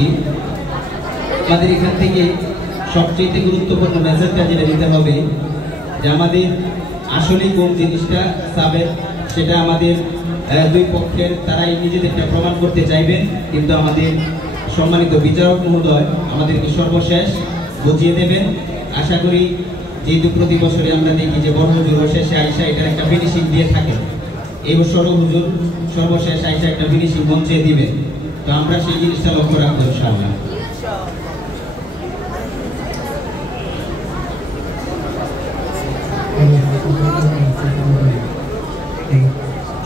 করছি। আমাদের এখান থেকে সবচেয়ে গুরুত্বপূর্ণ মেসেজটা যেটা দিতে হবে যে আমাদের আসলে কোন জিনিসটা সাবেক, সেটা আমাদের দুই পক্ষের তারাই নিজেদেরটা প্রমাণ করতে চাইবেন, কিন্তু আমাদের সম্মানিত বিচারক মহোদয় আমাদেরকে সর্বশেষ বুঝিয়ে দেবেন। আশা করি যেহেতু প্রতি বছরে আমরা দেখি যে বড় হুজুর শেষে আইসা এটার একটা ফিনিশিং দিয়ে থাকে, এই বছরও হুজুর সর্বশেষ আইসা একটা ফিনিশিং মঞ্চে দিবে, তো আমরা সেই জিনিসটা লক্ষ্য রাখবো ইনশাআল্লাহ।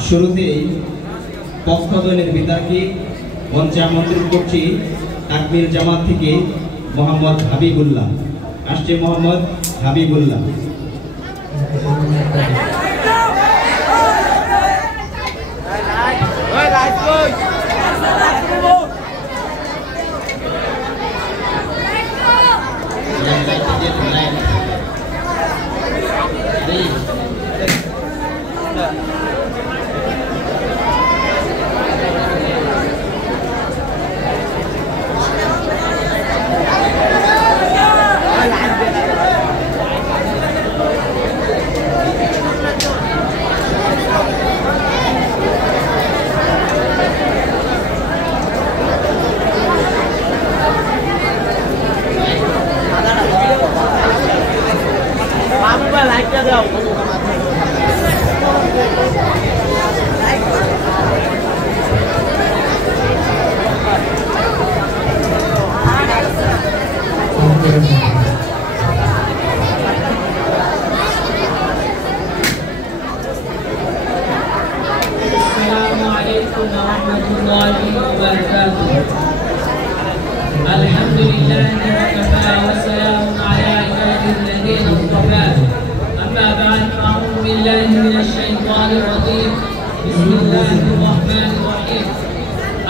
শুরুতেই পক্ষ দলের বিতর্কে মঞ্চে আমন্ত্রণ করছি তাকবীর জামাত থেকে মোহাম্মদ হাবিবুল্লাহ। আসছে মোহাম্মদ হাবিবুল্লাহ।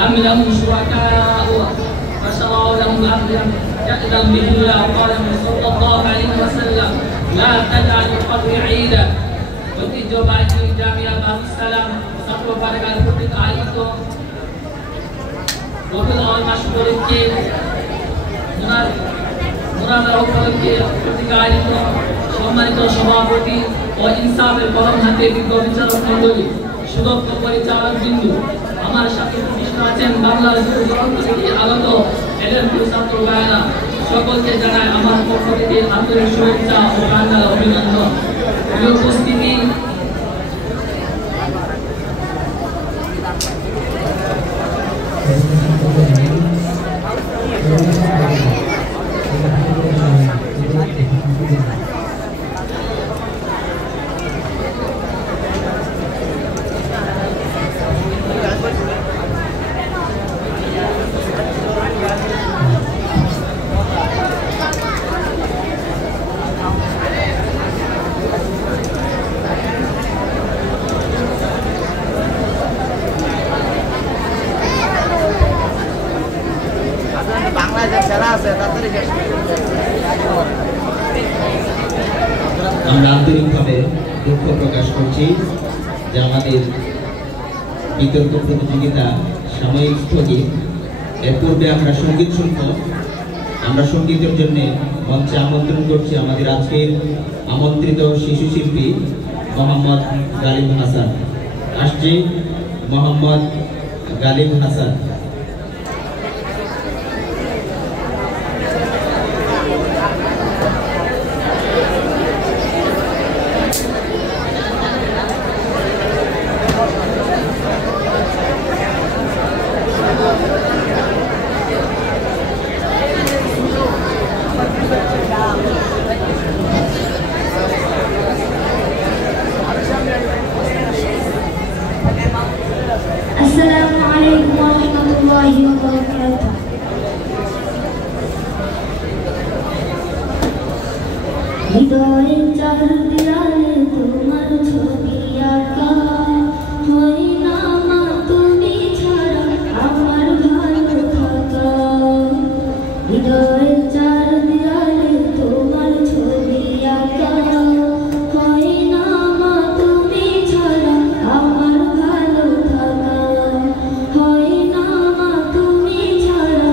أم لهم شركاء فشرعوا لهم أمرا يأذن به الله قال صلى الله عليه وسلم لا تجعلوا قبري عيدا ঐতিহ্যবাহী জামিয়া বাহুসালাম ছাত্র পরিবার কর্তৃক আয়োজিত রবিউল আউয়াল মাস উপলক্ষে মুনাজাত উপলক্ষে কর্তৃক আয়োজিত সম্মানিত সভাপতি ও ইনসাফের পরম হাতে বিজ্ঞ বিচারক মণ্ডলী, সুদক্ষ পরিচালক বিন্দু, আমার সাথে প্রতিষ্ঠা আছেন বাংলার দূরান্ত থেকে আগত এলএমইউ ছাত্র ভাইয়েরা, সকলকে জানাই আমার পক্ষ থেকে আন্তরিক শুভেচ্ছা ও প্রাণঢালা অভিনন্দন। উপস্থিতি আমরা আন্তরিকভাবে দুঃখ প্রকাশ করছি যে আমাদের বিতর্ক প্রতিযোগিতা সাময়িক স্থগিত। এর পূর্বে আমরা সঙ্গীত শুনব। আমরা সঙ্গীতের জন্য মঞ্চে আমন্ত্রণ করছি আমাদের আজকের আমন্ত্রিত শিশু শিল্পী মোহাম্মদ গালিব হাসান। আসছে Mohammad Ghalib Hasan. Assalamualaikum warahmatullahi wabarakatuh. হৃদয়ের চার দেয়ালে তোমার ছবি আঁকা, হয় না মা তুমি ছাড়া আমার ভালো থাকা। হৃদয়ের চার দেয়ালে তোমার ছবি আঁকা, হয় না মা তুমি ছাড়া আমার ভালো থাকা। হয় না মা তুমি ছাড়া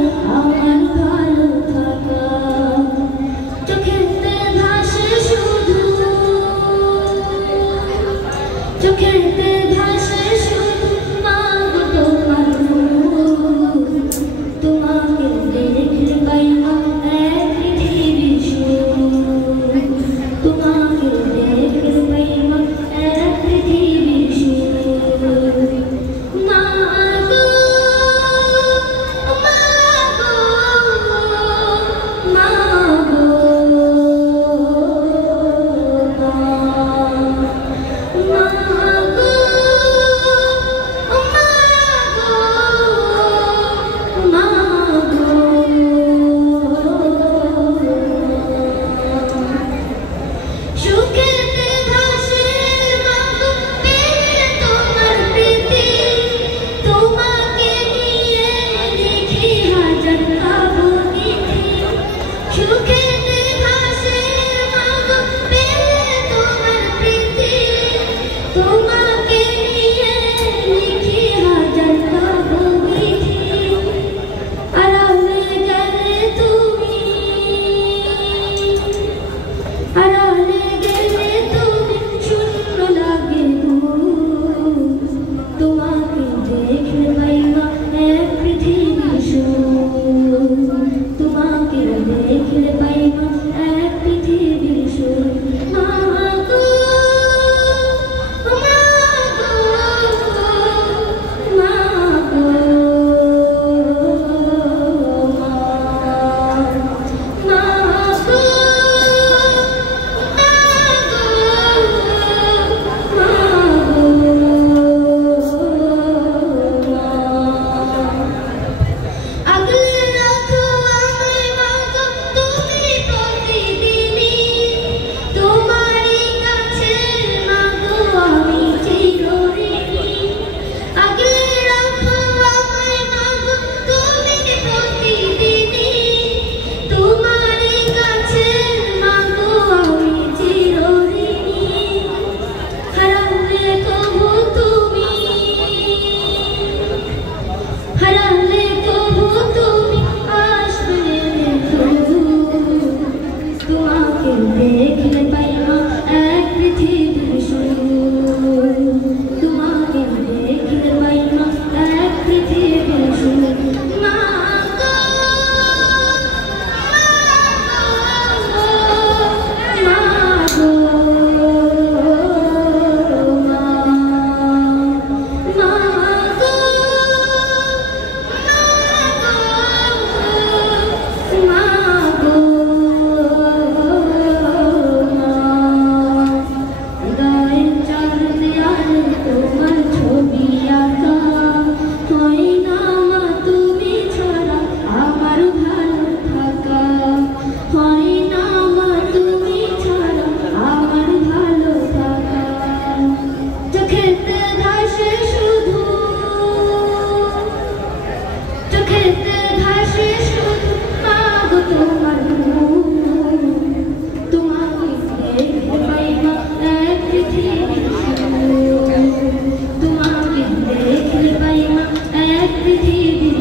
তোমার তোমাকে দেখতে পাই না এক পৃথিবীর তোমাকে দেখতে পাই না এক পৃথিবীর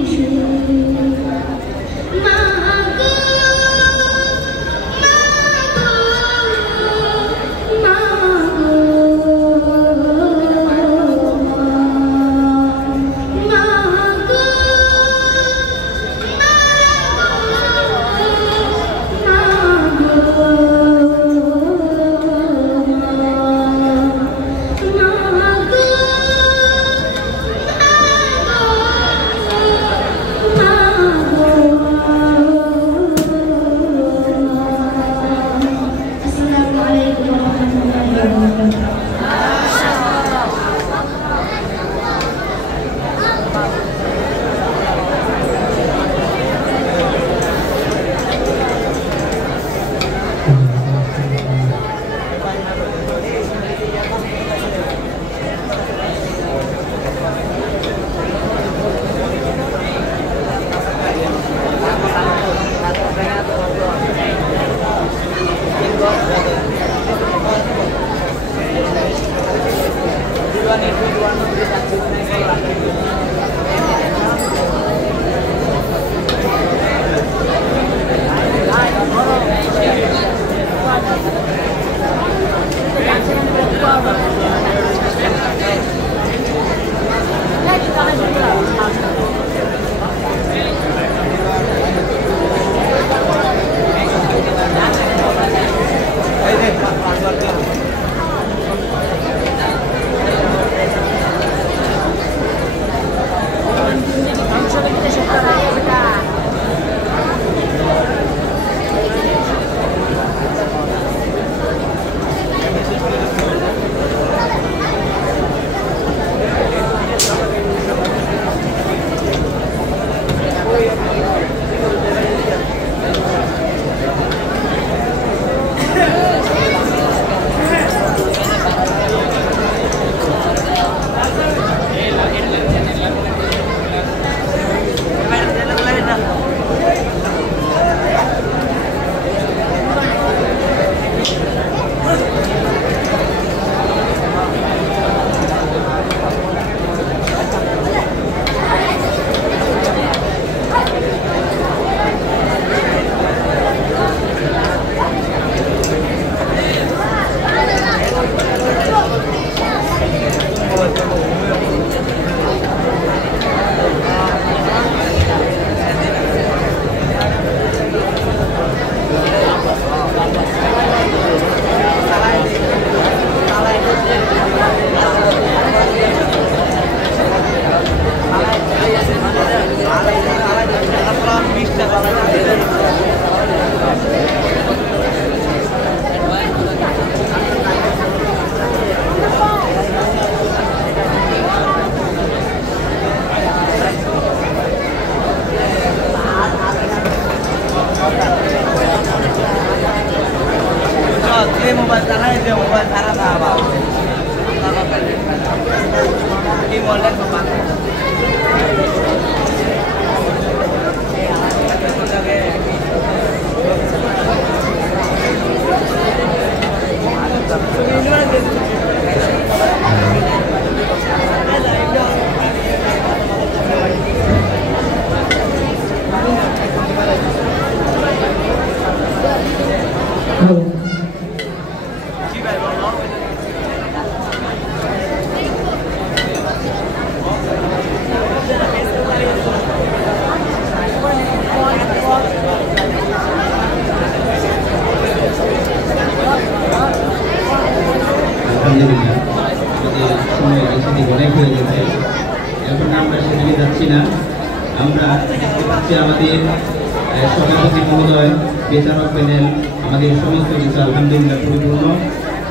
সভাপতি মহোদয়, বিচারক প্যানেল, আমাদের সমস্ত কিছু আলহামদুলিল্লাহ পরিপূর্ণ।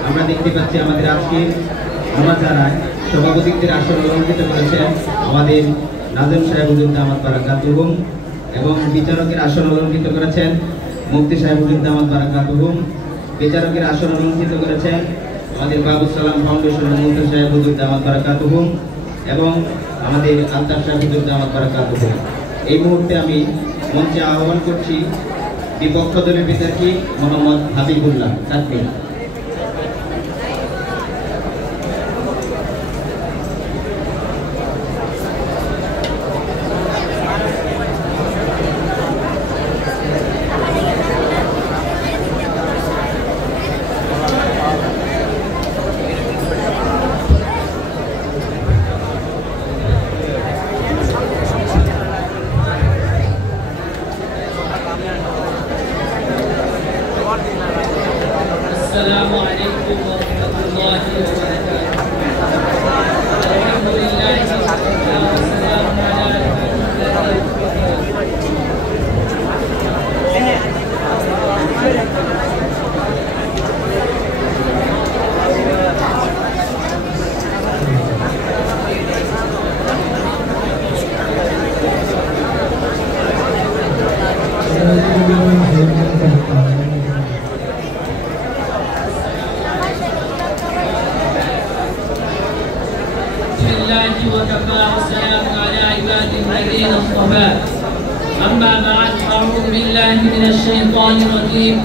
আমরা দেখতে পাচ্ছি আমাদের আজকে মোনাজারায় সভাপতিত্বের আসন অলঙ্কৃত করেছেন আমাদের নাজেম সাহেব হুজুর দামাত বারাকাতুহুম এবং বিচারকের আসন অলঙ্কৃত করেছেন মুফতি সাহেব হুজুর দামাত বারাকাতুহুম। বিচারকের আসন অলঙ্কৃত করেছেন আমাদের বাবুস সালাম ফাউন্ডেশনের মুফতি সাহেব হুজুর দামাত বারাকাতুহুম এবং আমাদের আলতাফ সাহেব হুজুর দামাত বারাকাতুহুম। এই মুহূর্তে আমি মঞ্চে আহ্বান করছি বিপক্ষ দলের বিতর্কী মোহাম্মদ হাবিবুল্লাহ তাকবীর। السلام عليكم ورحمة الله وبركاته. الحمد لله والسلام على وكفى والسلام على عباد الذين اصطفى. أما بعد أعوذ بالله من الشيطان الرجيم.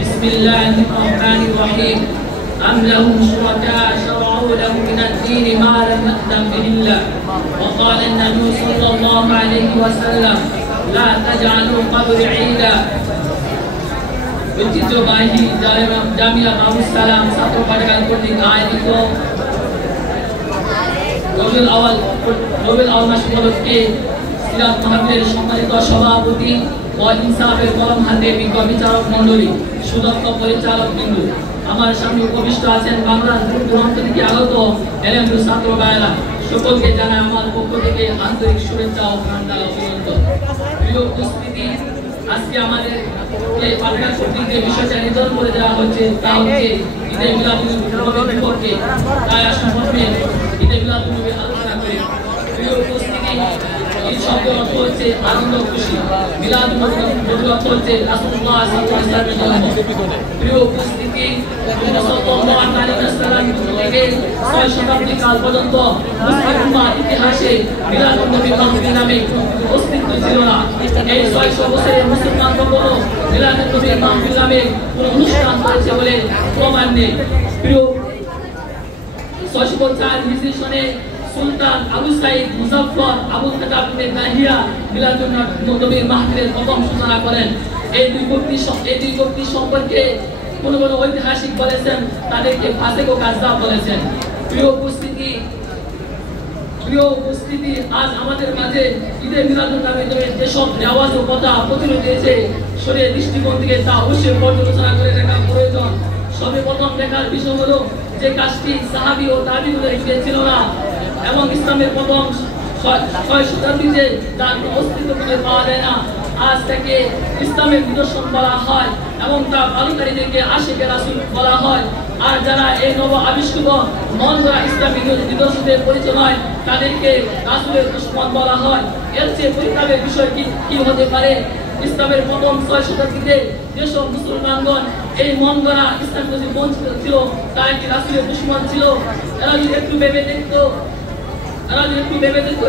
بسم الله الرحمن الرحيم. أم لهم شركاء شرعوا لهم من الدين ما لم يأذن به الله. وقال النبي صلى الله عليه وسلم لا تجعلوا قبر عيدا. ঐতিহ্যবাহী জামিয়া আবুস সালাম ছাত্র পাঠগান কর্তৃক আয়োজিত রবিউল আউয়াল মাস উপলক্ষে সিরাত মাহফিলের সম্মানিত সভাপতি ও ইনসাফের কলম হাতে বিজ্ঞ বিচারক মণ্ডলী, সুদক্ষ পরিচালক বিন্দু, আমার সামনে উপবিষ্ট আছেন বাংলার দূর দূরান্ত থেকে আগত এলএমইউ ছাত্র ভাইয়েরা, সকলকে জানাই আমার পক্ষ থেকে আন্তরিক শুভেচ্ছা ও প্রাণঢালা অভিনন্দন। প্রিয় উপস্থিতি, আজকে আমাদের এই পাঠগান কর্তৃক যে বিষয়টা নির্ধারণ করে দেওয়া হচ্ছে তা হচ্ছে ঈদে মিলাদুন্নবীর বিপক্ষে। তাই আসুন প্রথমে ঈদে মিলাদুন্নবী আলোচনা করি। প্রিয় উপস্থিতি, ঈদ শব্দের অর্থ হচ্ছে আনন্দ খুশি, মিলাদুন্নবীর অর্থ হচ্ছে রাসূলুল্লাহ সাল্লাল্লাহু আলাইহি ওয়াসাল্লাম। প্রিয় উপস্থিতি, সাল্লাল্লাহু আলাইহি ওয়াসাল্লাম থেকে 6 শতাব্দী কাল পর্যন্ত মুসলিম উম্মাহর ইতিহাসে মিলাদুন্নবী মাহফিল নামে অস্তিত্ব ছিল না। এই 600 বছরের মুসলমান কখনো মিলাদুন্নবী মাহফিল নামে কোনো অনুষ্ঠান করেছে বলে প্রমাণ নেই। প্রিয় 604 হিজরি সনে সুলতান আবু সাইদ মুজাফফর আবুল খাতাব ইবনে নাহিয়া মিলাদুন্নবীর মাহফিলের প্রথম সূচনা করেন। এই দুই ব্যক্তি সম্পর্কে কোন ঐতিহাসিক বলেছেন তাদেরকে ফাসিক ও কাযযাব বলেছেন। প্রিয় উপস্থিতি, আজ আমাদের মাঝে ঈদে মিলাদুন্নবীর যেসব রেওয়াজ ও কথা প্রচলিত হয়েছে শরীয়তের দৃষ্টিকোণ থেকে তা অবশ্যই পর্যালোচনা করে দেখা প্রয়োজন। সর্বপ্রথম দেখার বিষয় হলো যে কাজটি সাহাবী ও তাবিঈনদের যুগে ছিল না এবং ইসলামের প্রথম 6 শতাব্দীতে তার অস্তিত্ব খুঁজে পাওয়া যায় না। আজ থেকে ইসলামের নিদর্শন বলা হয় এবং তার পালনকারীদেরকে আশিকে রাসূল বলা হয়। আর যারা এই নব আবিষ্কৃত মন দ্বারা ইসলামী নিদর্শনের পরিচয় হয় তাদেরকে রাসূলের দুশমন বলা হয়। এর চেয়ে পরিতাপের বিষয় কি হতে পারে? ইসলামের প্রথম 6 শতাব্দীতে যেসব মুসলমানগণ এই মন দ্বারা ইসলাম থেকে বঞ্চিত ছিল তারা কি রাসূলের দুশমন ছিল? এরা যদি একটু ভেবে দেখতো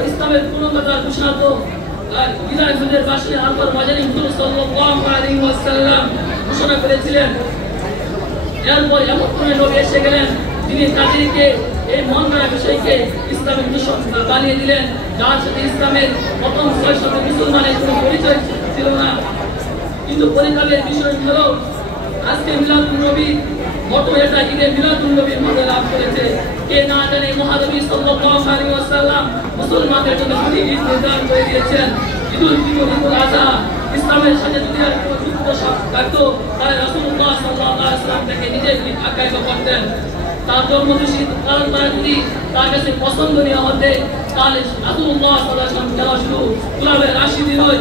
ইসলামের পূর্ণতা ঘোষণা তো ইরানের বাসী আলবর মাজারি হুজুর সাল্লাল্লাহু আলাইহি ওয়াসাল্লাম ঘোষণা করেছিলেন। এরপর এমন কোন নবী এসে গেলেন যিনি তাদেরকে এই মন গড়া বিষয়কে ইসলামের দুশমন বানিয়ে দিলেন, যার সাথে ইসলামের প্রথম 6 শতাব্দীর মুসলমানের কোনো পরিচয় ছিল না। কিন্তু পরিতাপের বিষয় হলো আজকে মিলাদুন্নবী মতো এটা ঈদে মিলাদুন্নবীর মধ্যে লাভ করেছে। কে না জানে মহানবী সাল্লাল্লাহু আলাইহি ওয়াসাল্লাম মুসলমানদের জন্য দুটি ঈদ নির্ধারণ করে দিয়েছেন, ঈদুল ফিতর, ঈদুল আযহা। ইসলামের সাথে যদি আর কোনো যুক্ত থাকতো তাহলে রাসূলুল্লাহ সাল্লাল্লাহু আলাইহি ওয়াসাল্লাম তাকে নিজে ঈদ আখ্যায়িত করতেন। তার জন্মদিবস পালন করা যদি তার কাছে পছন্দনীয় হতে তাহলে রাসূলুল্লাহ সাল্লাল্লাহু আলাইহি ওয়াসাল্লাম দেওয়া শুরু কুলাবে রাশিদিন হয়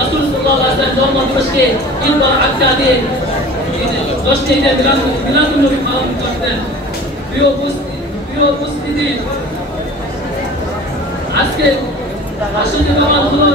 রাসূল সাল্লাল্লাহু আলাইহি ওয়াসাল্লাম জন্মদিবসকে ঈদ বলে আখ্যা দিয়ে 10টি ঈদে মিলাদুন্নবী পালন করতেন। প্রিয় উপস্থিতি, আজকে আসলে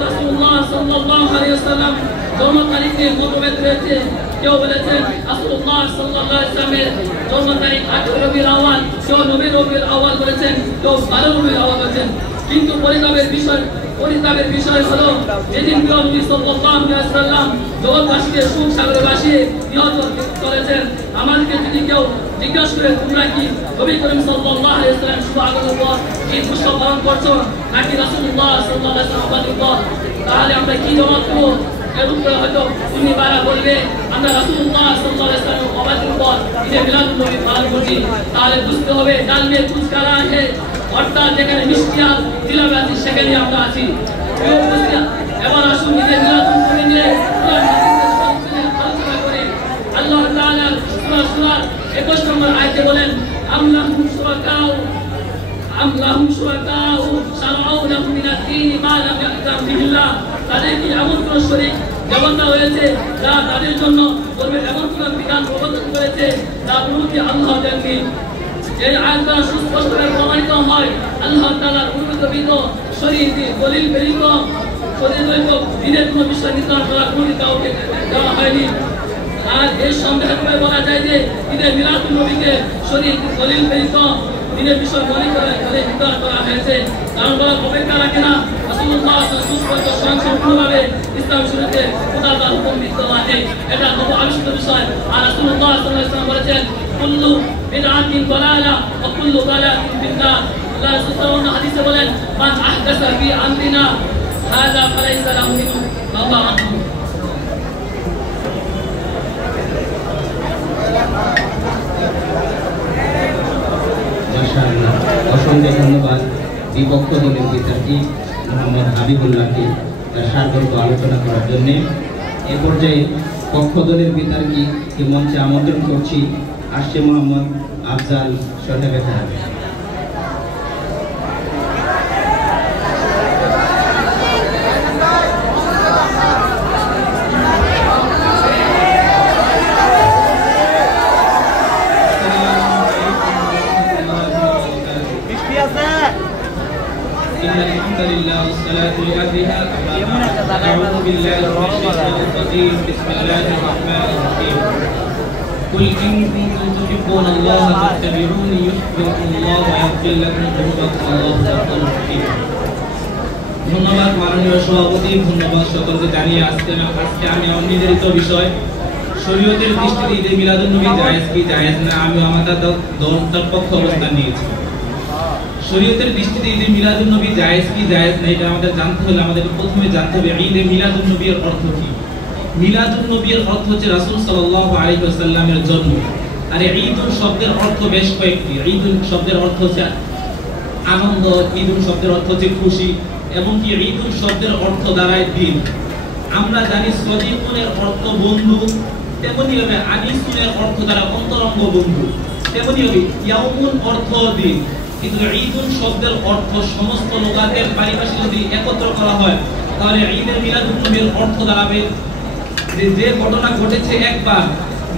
রাসূলুল্লাহ সাল্লাল্লাহু আলাইহি ওয়াসাল্লাম জন্ম তারিখে মতভেদ রয়েছে। কেউ বলেছেন রাসূলুল্লাহ সাল্লাল্লাহু আলাইহি ওয়াসাল্লামের জন্ম তারিখ 8 রবিউল আউয়াল, কেউ 9 রবিউল আউয়াল বলেছেন, কেউ 12 রবিউল আউয়াল বলেছেন। কিন্তু পরিতাপের বিষয় পরিতাপের বিষয় হলো যেদিন নবী সাল্লাল্লাহু আলাইহি ওয়াসাল্লাম জগৎবাসীকে সুখ সাগরে ভাসিয়ে নিহত করেছেন, আমাদেরকে যদি কেউ জিজ্ঞাসা করে তোমরা কি নবী করিম সাল্লাল্লাহু আলাইহি ওয়াসাল্লাম শুভ আগমনের পর এই উৎসব পালন করছো নাকি রাসূলুল্লাহ সাল্লাল্লাহু আলাইহি ওয়াসাল্লামের পর, তাহলে আমরা কি জবাব দেবো? এর উপরে হয়তো উনি বারা বলবে আমরা রাসূলুল্লাহ সাল্লাল্লাহু আলাইহি ওয়াসাল্লামের ওফাতের পর ঈদে মিলাদুন নবী পালন করছি। তাহলে বুঝতে হবে ডাল মে কুছ কালা আছে, অর্থাৎ যেখানে মিষ্টি আর জিলাপি আছে সেখানে আমরা আছি। এবার আসুন ঈদে মিলাদুন নবী নিয়ে কোরআন হাদিসের আলোচনা করে। আল্লাহ তাআলা সূরা 21 নম্বর আয়াতে বলেন আমলাহুম শুরাকাউ শারআউ লাহুম মিনাদ-দীন মা লাম ইয়া'যাম বিহিল্লাহ, তাদের কি এমন কোন শরীক দেবতা হয়েছে যা তাদের জন্য করবে এমন কোন বিধান প্রবর্তন করেছে যা অনুমতি আল্লাহ দেননি? এই আয়াত দ্বারা সুস্পষ্টভাবে প্রমাণিত হয় আল্লাহ তাআলার অনুমোদিত শরীয়ত দলিল প্রেরিত শরীয়ত দিনের কোনো বিষয় নির্ধারণ করা কোনো কাউকে দেওয়া হয়নি। আর এর সঙ্গে বলা যায় যে ঈদে মিলাদুন নবীকে শরীয়ত দলিল প্রেরিত দিনের বিষয় মনে করে নির্ধারণ করা হয়েছে, কারণ বলা অপেক্ষা রাখে না। রাসূলুল্লাহ সুস্পষ্ট সম্পূর্ণভাবে ইসলাম শরীয়তে খোদার হুকুম বিদ্যমান নেই, এটা নব আবিষ্কৃত বিষয়। আর রাসূলুল্লাহ সাল্লাল্লাহু আলাইহি ওয়াসাল্লাম বলেছেন কুল্লু বিদআতিন দালালা ওয়া কুল্লু দালালাতিন ফিন্নার। আল্লাহ সুবহানাহু হাদিসে বলেন মান আহদাসা ফি আমরিনা হাযা ফালাইসা লাহু মিনহু ওয়া আনহু। অসংখ্য ধন্যবাদ বিপক্ষ দলের বিচারকি মোহাম্মদ হাবিবুল্লাহকে তার সার্বজ্ঞ আলোচনা করার জন্য। এ পর্যায়ে পক্ষ দলের বিচারকিকে মঞ্চে আমন্ত্রণ করছি। আসছে মোহাম্মদ আফজাল সরকার। والصلاة لأهلها. أعوذ بالله من الشيطان الرجيم. بسم الله الرحمن الرحيم. قل إن كنتم تحبون الله فاتبعوني يحببكم الله ويغفر لكم ذنوبكم والله غفور رحيم. ধন্যবাদ মাননীয় সভাপতি, ধন্যবাদ সকলকে জানিয়ে আজকে আমি আমার নির্ধারিত বিষয় শরীয়তের দৃষ্টিতে ঈদে মিলাদুন নবী জায়েজ কি জায়েজ না, আমি আমাদের দলটার পক্ষ অবস্থান নিয়েছি। শরীয়তের দৃষ্টিতে ঈদে মিলাদুন নবী জায়েজ কি জায়েজ না এটা আমাদের জানতে হলে আমাদের প্রথমে জানতে হবে ঈদে মিলাদুন নবীর অর্থ কি। মিলাদুন নবীর অর্থ হচ্ছে রাসূল সাল্লাল্লাহু আলাইহি ওয়াসাল্লামের জন্ম। আর ঈদুন শব্দের অর্থ বেশ কয়েকটি। ঈদুন শব্দের অর্থ হচ্ছে আনন্দ, ঈদুন শব্দের অর্থ হচ্ছে খুশি, এবং কি ঈদুন শব্দের অর্থ দাঁড়ায় দিন। আমরা জানি সদিকুনের অর্থ বন্ধু, তেমনি ভাবে আনিসুনের অর্থ দ্বারা অন্তরঙ্গ বন্ধু, তেমনি ভাবে ইয়াউমুন অর্থ দিন। কিন্তু ঈদুন শব্দের অর্থ সমস্ত লোকাতের পারিভাষিক যদি একত্র করা হয় তাহলে ঈদে মিলাদুন নবীর অর্থ দাঁড়াবে যে ঘটনা ঘটেছে একবার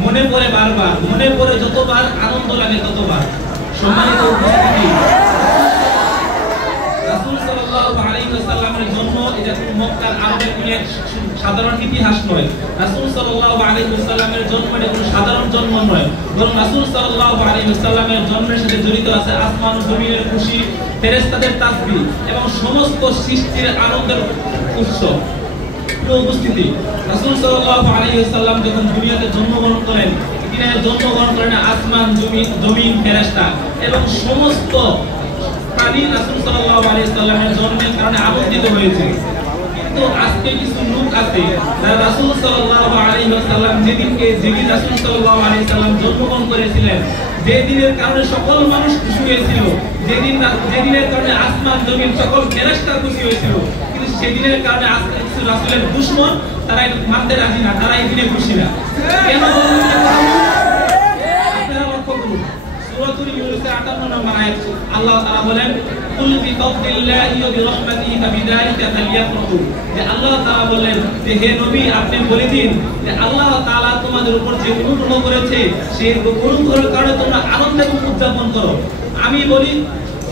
মনে পড়ে বারবার, মনে পড়ে যতবার আনন্দ লাগে ততবার। সম্মানিত উপস্থিতি, রাসূল সাল্লাল্লাহু আলাইহি ওয়াসাল্লামের জন্ম এটা কোনো মক্কার আরবের কোনো এক সাধারণ ইতিহাস নয়। রাসূল সাল্লাল্লাহু আলাইহি ওয়াসাল্লামের জন্ম এটা কোনো সাধারণ জন্ম নয়, বরং রাসূল সাল্লাল্লাহু আলাইহি ওয়াসাল্লামের জন্মের সাথে জড়িত আছে আসমান ও জমিনের খুশি, ফেরেশতাদের তাসবিহ এবং সমস্ত সৃষ্টির আনন্দের উৎস। প্রিয় উপস্থিতি, রাসূল সাল্লাল্লাহু আলাইহি ওয়াসাল্লাম যখন দুনিয়াতে জন্মগ্রহণ করেন, তিনি জন্মগ্রহণ করেন আসমান, জমিন, ফেরেশতা এবং সমস্ত প্রাণী রাসূল সাল্লাল্লাহু আলাইহি ওয়াসাল্লামের জন্মের কারণে আনন্দিত হয়েছে। কিন্তু আজকে কিছু লোক আছে যারা রাসূল সাল্লাল্লাহু আলাইহি ওয়াসাল্লাম যেদিন রাসূল সাল্লাল্লাহু আলাইহি ওয়াসাল্লাম জন্মগ্রহণ করেছিলেন, যে দিনের কারণে সকল মানুষ খুশি হয়েছিল, যেদিনের কারণে আসমান জমিন সকল ফেরেশতা খুশি হয়েছিল, কিন্তু সেদিনের কারণে আজকে কিছু রাসূলের দুশমন তারা এটা মানতে রাজি না, তারা এই দিনে খুশি না। কেন আপনারা লক্ষ্য করুন, সূরাতুল ইউনূসের 58 নম্বর আয়াত আল্লাহ তাআলা বলেন কুল বিফাদলিল্লাহি ওয়া বিরহমাতিহি ফাবিযালিকা ফালইফরাহু। যে আল্লাহ তাআলা বলেন যে হে নবী আপনি বলে দিন যে আল্লাহ তাআলা তোমাদের উপর যে অনুগ্রহ করেছে সেই অনুগ্রহের কারণে তোমরা আনন্দ উদযাপন করো। আমি বলি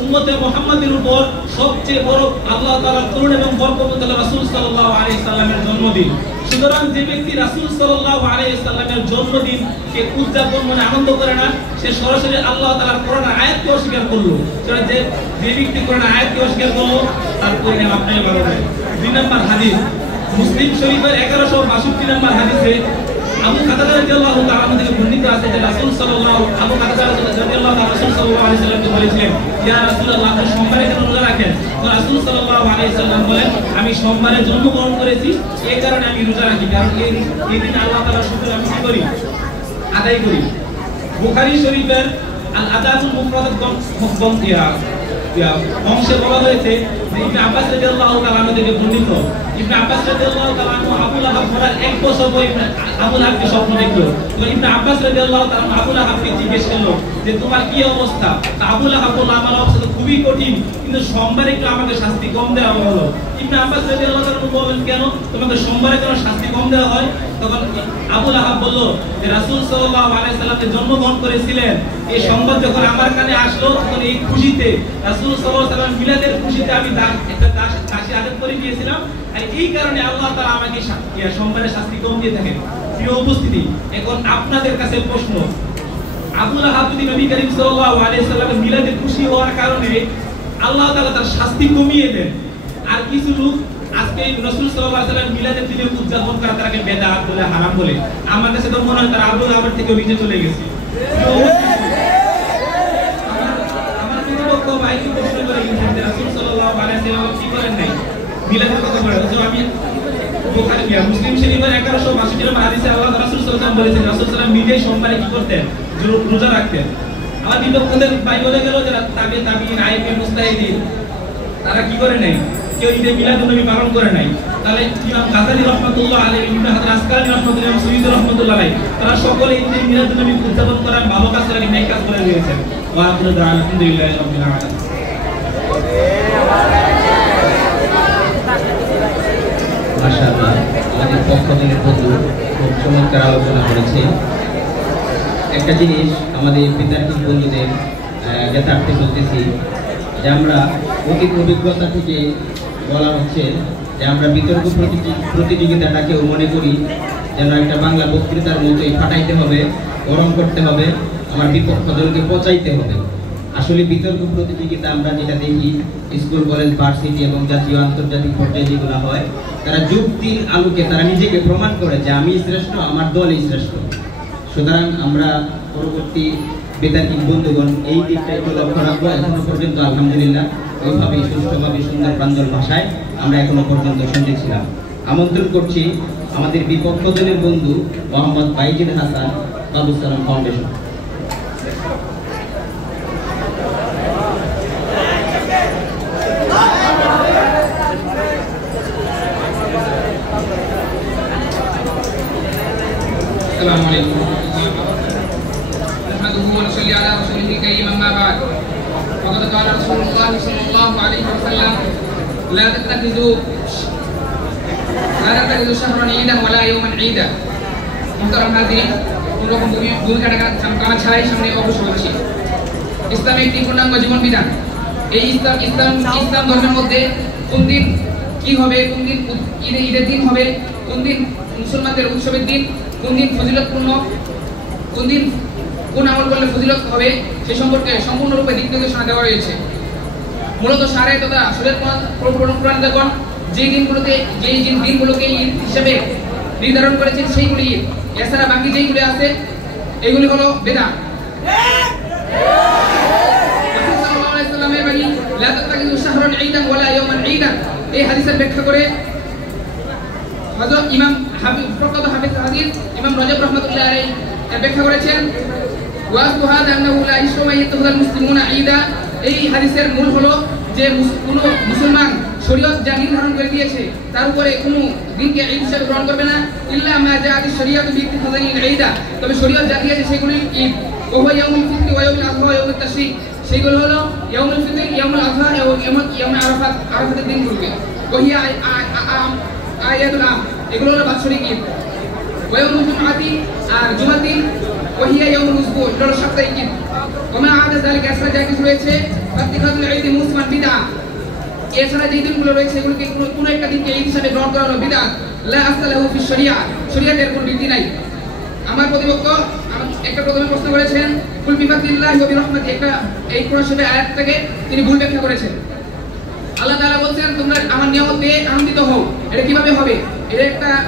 উম্মতে মুহাম্মাদের উপর সবচেয়ে বড় আল্লাহ তাআলার করুণা এবং বরকত হলো রাসূল সাল্লাল্লাহু আলাইহি সাল্লামের জন্মদিন। সুতরাং যে ব্যক্তি রাসূল সাল্লাল্লাহু আলাইহি ওয়াসাল্লামের জন্মদিনকে উদযাপন মানে আনন্দ করে না, সে সরাসরি আল্লাহ তাআলার কোরআনের আয়াতকে অস্বীকার করলো। সেটা যে ব্যক্তি কোরআনের আয়াতকে অস্বীকার করলো তার পরিণাম আপনাকে ভালো হবে। 2 নম্বর হাদিস, মুসলিম শরীফের 1162 নম্বর হাদিসে আবু কাতাদা রাদিয়াল্লাহু তাআলা থেকে বর্ণিত আছে যে রাসূল সাল্লাল্লাহু আলাইহি ওয়াসাল্লামকে বলেছিলেন, ইয়া রাসূলুল্লাহ, আপনি সোমবারে কেন রোজা রাখেন? তো রাসূল সাল্লাল্লাহু আলাইহি ওয়াসাল্লাম বলেন, আমি সোমবারে জন্মগ্রহণ করেছি, এই কারণে আমি রোজা রাখি, কারণ এই দিন আল্লাহ তাআলার শুকর আমি কি করি? আদায় করি। বুখারী শরীফের আল আদাবুল মুফরাদাত অংশে বলা হয়েছে যে ইবনে আব্বাস রাদিয়াল্লাহু তাআলা থেকে বর্ণিত, ইবনে আব্বাস রাদিয়াল্লাহু তাআলা আবু লাহাব মরার 1 বছর পরে আবু লাহাবকে স্বপ্ন দেখলো। তো ইবনে আব্বাস রাদিয়াল্লাহু তাআলা আবু লাহাবকে জিজ্ঞেস করলো যে তোমার কি অবস্থা? তা আবু লাহাব বলল, আমার অবস্থা তো খুবই কঠিন, কিন্তু সোমবারে একটু আমাকে শাস্তি কম দেওয়া হলো। ইবনে আব্বাস রাদিয়াল্লাহু তাআলা বললেন, কেন তোমাকে সোমবারে কেন শাস্তি কম দেওয়া হয়? তখন আবু লাহাব বলল যে রাসূল সাল্লাল্লাহু আলাইহি ওয়াসাল্লাম জন্মগ্রহণ করেছিলেন, এই সংবাদ যখন আমার কানে আসলো তখন এই খুশিতে রাসূল সাল্লাল্লাহু আলাইহি ওয়াসাল্লাম মিলাদের খুশিতে আমি একটা দাসী আদেশ করে দিয়েছিলাম, আর এই কারণে আল্লাহ তাআলা আমাকে সোমবারে শাস্তি কম দিয়ে থাকেন। প্রিয় উপস্থিতি, এখন আপনাদের কাছে প্রশ্ন, আবু লাহাব যদি নবী করিম সাল্লাল্লাহু আলাইহি ওয়াসাল্লামের মিলাদে খুশি হওয়ার কারণে আল্লাহ তাআলা তার শাস্তি কমিয়ে দেন, আর কিছু লোক আজকে রাসূল সাল্লাল্লাহু আলাইহি ওয়াসাল্লামের মিলাদের দিনে উদযাপন করা তাকে বেদাত বলে, হারাম বলে, আমার কাছে তো মনে হয় তারা আবু লাহাবের থেকে নিচে চলে গেছে। আমার প্রতিপক্ষ ভাইকে প্রশ্ন করে যে রাসূল সাল্লাল্লাহু আলাইহি ওয়াসাল্লাম কি করেন নাই, মিলাদের কথা বলে। তো আমি বুখারী মুসলিম শরীফের 1162 নম্বর হাদিসে আল্লাহ রাসূল সাল্লাল্লাহু আলাইহি ওয়াসাল্লাম বলেছেন, রাসূল সাল্লাল্লাহু আলাইহি ওয়াসাল্লাম নিজেই সোমবারে কি করতেন? রোজা রাখতেন। আমার বিপক্ষদের ভাই বলে গেল যে তাবিঈন আইবে মুস্তাহিদিন তারা কি করে নাই, কেউ ঈদে মিলাদুন নবী পালন করে নাই। তাহলে ইমাম গাযালি রাহমাতুল্লাহ আলাইহি, ইবনে হাজার আসকালানী রাহমাতুল্লাহ আলাইহি, সুয়ুতী রাহমাতুল্লাহ আলাইহি, তারা সকলে ঈদে মিলাদুন নবী উদযাপন করার ভালো কাজ করে নেক কাজ করে দিয়েছেন। ওয়া আখিরু দাওয়ানা আলহামদুলিল্লাহি রাব্বিল আলামিন। মাশাআল্লাহ, আমাদের পক্ষ থেকে বন্ধু খুব চমৎকার আলোচনা করেছে। একটা জিনিস আমাদের বিদ্যার্থী বন্ধুদের যথার্থে বলতেছি যে আমরা অতীত অভিজ্ঞতা থেকে বলা হচ্ছে যে আমরা বিতর্ক প্রতিযোগিতাটাকেও মনে করি যেন একটা বাংলা বক্তৃতার মতোই ফাটাইতে হবে, গরম করতে হবে, আমার বিপক্ষ দলকে পচাইতে হবে। আসলে বিতর্ক প্রতিযোগিতা আমরা যেটা দেখি স্কুল, কলেজ, ভার্সিটি এবং জাতীয় আন্তর্জাতিক পর্যায়ে যেগুলো হয়, তারা যুক্তির আলোকে তারা নিজেকে প্রমাণ করে যে আমি শ্রেষ্ঠ, আমার দলই শ্রেষ্ঠ। সুতরাং আমরা পরবর্তী বেতারকিক বন্ধুগণ এই দিকটা একটু লক্ষ্য রাখবো। এখনো পর্যন্ত আলহামদুলিল্লাহ ওইভাবে সুষ্ঠুভাবে সুন্দর প্রাঞ্জল ভাষায় আমরা এখনো পর্যন্ত শুনতেছিলাম। আমন্ত্রণ করছি আমাদের বিপক্ষ দলের বন্ধু মোহাম্মদ বাইজিদ হাসান বাবুস সালাম ফাউন্ডেশন। السلام عليكم نحمده ونصلي على رسوله الكريم أما بعد فقد قال رسول الله صلى الله عليه وسلم لا تتخذوا شهرا عيدا ولا يوما عيدا। মুহতারাম হাজিরিন, কোন রকম ভূমিকা টানা ছাড়াই সামনে অগ্রসর হচ্ছি। ইসলাম একটি পূর্ণাঙ্গ জীবন বিধান। এই ইসলাম ধর্মের মধ্যে কোন দিন কি হবে, কোন দিন ঈদের দিন হবে, কোন দিন মুসলমানদের উৎসবের দিন, কোন দিন ফজিলতপূর্ণ, কোন দিন কোন আমল করলে ফজিলত হবে, সে সম্পর্কে সম্পূর্ণরূপে দিক নির্দেশনা দেওয়া রয়েছে। মূলত সারে তথা শরীয়ত প্রণেতাগণ যে দিনগুলোকে ঈদ হিসেবে নির্ধারণ করেছেন সেইগুলি ঈদ। এছাড়া বাকি যেইগুলি আছে এগুলি হলো বেদাত। রাসূল সাল্লাল্লাহু আলাইহি ওয়াসাল্লামের বাণী লা তাতাখিযু শাহরান ঈদান ওয়ালা ইয়াওমান ঈদান, এই হাদিসের ব্যাখ্যা করে হযরত ইমাম প্রখ্যাত হাফেজ হাদিস ইমাম রজব রাহমাতুল্লাহ আলাইহি ব্যাখ্যা করেছেন, ওয়াজু হাদা আন্নাহু লা ইসলামা ইয়াতাখাযাল মুসলিমুনা ঈদা। এই হাদিসের মূল হলো যে কোন মুসলমান শরীয়ত যা নির্ধারণ করে দিয়েছে তার উপরে কোনো দিনকে ঈদ হিসেবে গ্রহণ করবে না, ইল্লা মা জাআত আশ-শরিয়াতু বিইতিখাযিল ঈদা, তবে শরীয়ত যা দিয়েছে সেগুলি ঈদ। ওয়া হুয়া ইয়াউমুল ফিতর ওয়া ইয়াউমুল আযহা ওয়া ইয়াউমুত তাশরীক, সেগুলো হলো ইয়াউমুল ফিতর, ইয়াউমুল আযহা এবং ইয়াউমুল আরাফাত, আরাফাতের দিনগুলোকে। ওয়া হিয়া আয়াতুল আম, এগুলো হলো বাৎসরিক ঈদ। ওয়া ইয়াউমুল জুমআতি, আর জুমার দিন। ওয়া হিয়া ইয়াউমুল উসবু, এটা হলো সাপ্তাহিক ঈদ। ওয়া মা আদা যালিকা, এছাড়া যা কিছু রয়েছে ফাতিখাতুল ঈদ মুসলিমান বিদআ, এছাড়া যে দিনগুলো রয়েছে এগুলোকে কোনো একটা দিনকে ঈদ হিসেবে গ্রহণ করা হলো বিদআত। লা আসলাহু ফি শরিয়া, শরিয়াতের কোনো রীতি নাই। আমার প্রতিপক্ষ একটা প্রথমে প্রশ্ন করেছেন কুল বিফাদিল্লাহি ওয়া বিরহমাতিহি, একটা এই কোরআন শরীফের আয়াতটাকে তিনি ভুল ব্যাখ্যা করেছেন। আল্লাহ তাআলা বলছেন তোমরা আমার নিয়ামত পেয়ে আনন্দিত হও। এটা কিভাবে হবে?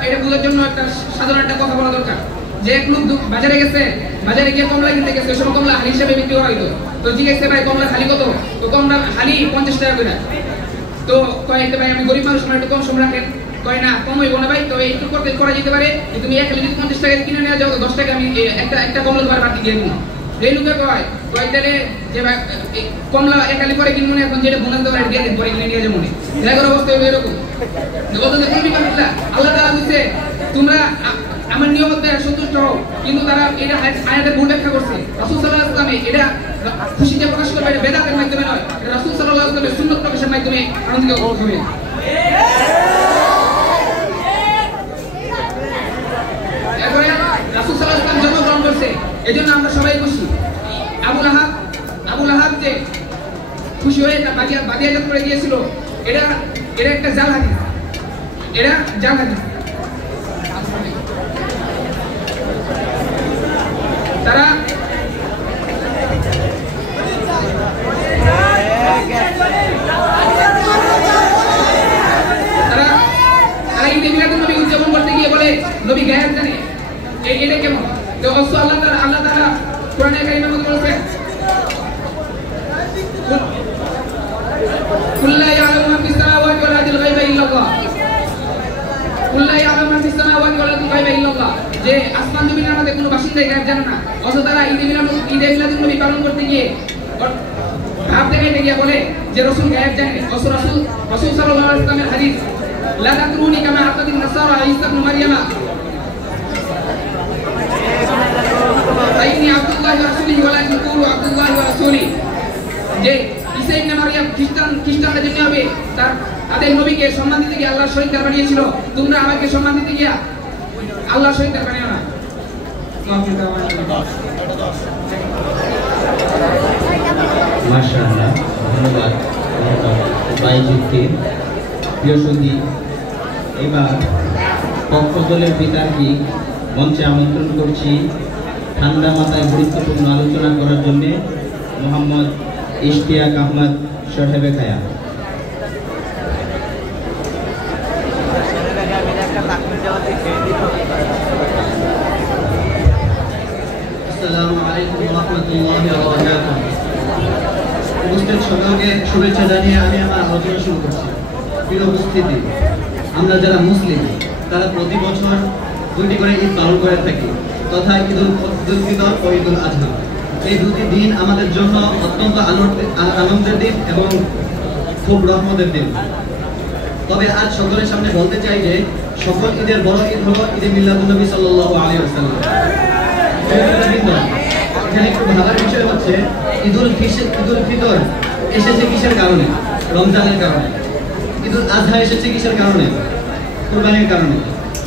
এটা বোঝার জন্য একটা সাধারণ একটা কথা বলা দরকার। যে এক লোক বাজারে গেছে, বাজারে গিয়ে কমলা কিনতে গেছে, ওই সময় কমলা হালি হিসেবে বিক্রি করা হইতো। তো জিজ্ঞেস ভাই কমলা হালি কত? তো কমলা হালি 50 টাকা করে। তো কয় ভাই আমি গরিব মানুষ, আমার একটু কম সম রাখেন। কয় না কম হইব না ভাই, তবে একটু করতে করা যেতে পারে। তুমি এক হালি যদি 50 টাকা কিনে নেওয়া যাও, তো 10 টাকা আমি একটা কমলা তোমার বাড়তি দিয়ে দিব। এই লোকে কয় তাহলে যে ভাই কমলা এক হালি পরে কিনবো না, এখন যেটা বোনাস দেওয়ার দিয়ে দেন, পরে কিনে নিয়ে যাবো না। এরকম অবস্থা হবে এরকম। আল্লাহ তাআলা বলছে তোমরা আমার নিয়ামত পেয়ে সন্তুষ্ট হও, কিন্তু তারা এটা আয়াতে ভুল ব্যাখ্যা করছে। রাসূল সাল্লাল্লাহু আলাইহি ওয়াসাল্লাম এটা খুশিতে প্রকাশ করবে, এটা বেদাতের মাধ্যমে নয়, রাসূল সাল্লাল্লাহু আলাইহি ওয়াসাল্লামের সুন্নাত প্রকাশের মাধ্যমে আনন্দিত হবে। এরপরে রাসূল সাল্লাল্লাহু আলাইহি ওয়াসাল্লাম জন্মগ্রহণ করছে, এজন্য আমরা সবাই খুশি। আবু লাহাব যে খুশি হয়ে বাদিয়াজাত করে দিয়েছিল, এটা একটা জাল হাদিস, এটা জাল হাদিস। তারা ঈদে মিলাদুন নবী উদযাপন করতে গিয়ে বলে নবী গায়েব জানে, এটা কেমন? তো আল্লাহ তাআলা কোরআনে কারিমের মধ্যে বলেছেন কুল্লা ইয়ালামু মান ফিস সামাওয়াতি ওয়াল আরদিল গায়বা ইল্লাল্লাহ, কুল্লা ইয়ালামু মান ফিস সামাওয়াতি ওয়াল আরদিল গায়বা ইল্লাল্লাহ, যে আসমান জমিনের মধ্যে কোনো বাসিন্দাই গায়েব জানে না। অথচ তারা ঈদে মিলাদুন নবী পালন করতে গিয়ে ভাব দেখাইতে গিয়ে বলে যে রাসূল গায়েব জানে। রাসূল সাল্লাল্লাহু আলাইহি ওয়াসাল্লামের হাদিস লা তাকরুনি কামা আতাদিন নাসারা ঈসা ইবনে মারইয়ামা আইনি আব্দুল্লাহ ওয়া রাসূলিহি ওয়া লা তাকুলু আব্দুল্লাহ ওয়া রাসূলিহি, যে ঈসা ইবনে মারইয়াম খ্রিস্টানরা যেমনি হবে তাদের নবীকে সম্মান দিতে গিয়ে আল্লাহর শরীক বানিয়েছিল, তোমরা আমাকে সম্মান দিতে গিয়া আল্লাহর শরীক বানিও না। মাশাআল্লাহ, ধন্যবাদ বাইজিদকে। প্রিয় সুধী, এবার পক্ষদলের পিতাকে মঞ্চে আমন্ত্রণ করছি ঠান্ডা মাথায় গুরুত্বপূর্ণ আলোচনা করার জন্য মোহাম্মদ ইশতিয়াক আহমদ সাহেবে খায়া। আসসালামু আলাইকুম ওয়া রাহমাতুল্লাহি ওয়া বারাকাতুহু। উপস্থিত সকলকে শুভেচ্ছা জানিয়ে আমি আমার আলোচনা শুরু করছি। প্রিয় উপস্থিতি, আমরা যারা মুসলিম তারা প্রতি বছর 2টি করে ঈদ পালন করে থাকি, তথা ঈদুল ফিতর ও ঈদুল আজহা। এই দুটি দিন আমাদের জন্য অত্যন্ত আনন্দের দিন এবং খুব রহমতের দিন। তবে আজ সকলের সামনে বলতে চাই যে সকল ঈদের বড় ঈদ হলো ঈদে মিলাদুন নবী সাল্লাল্লাহু আলাইহি ওয়াসাল্লাম। এখানে একটু ভাবার বিষয় হচ্ছে ঈদুল ফিতর এসেছে কিসের কারণে? রমজানের কারণে। ঈদুল আজহা এসেছে কিসের কারণে? কুরবানির কারণে।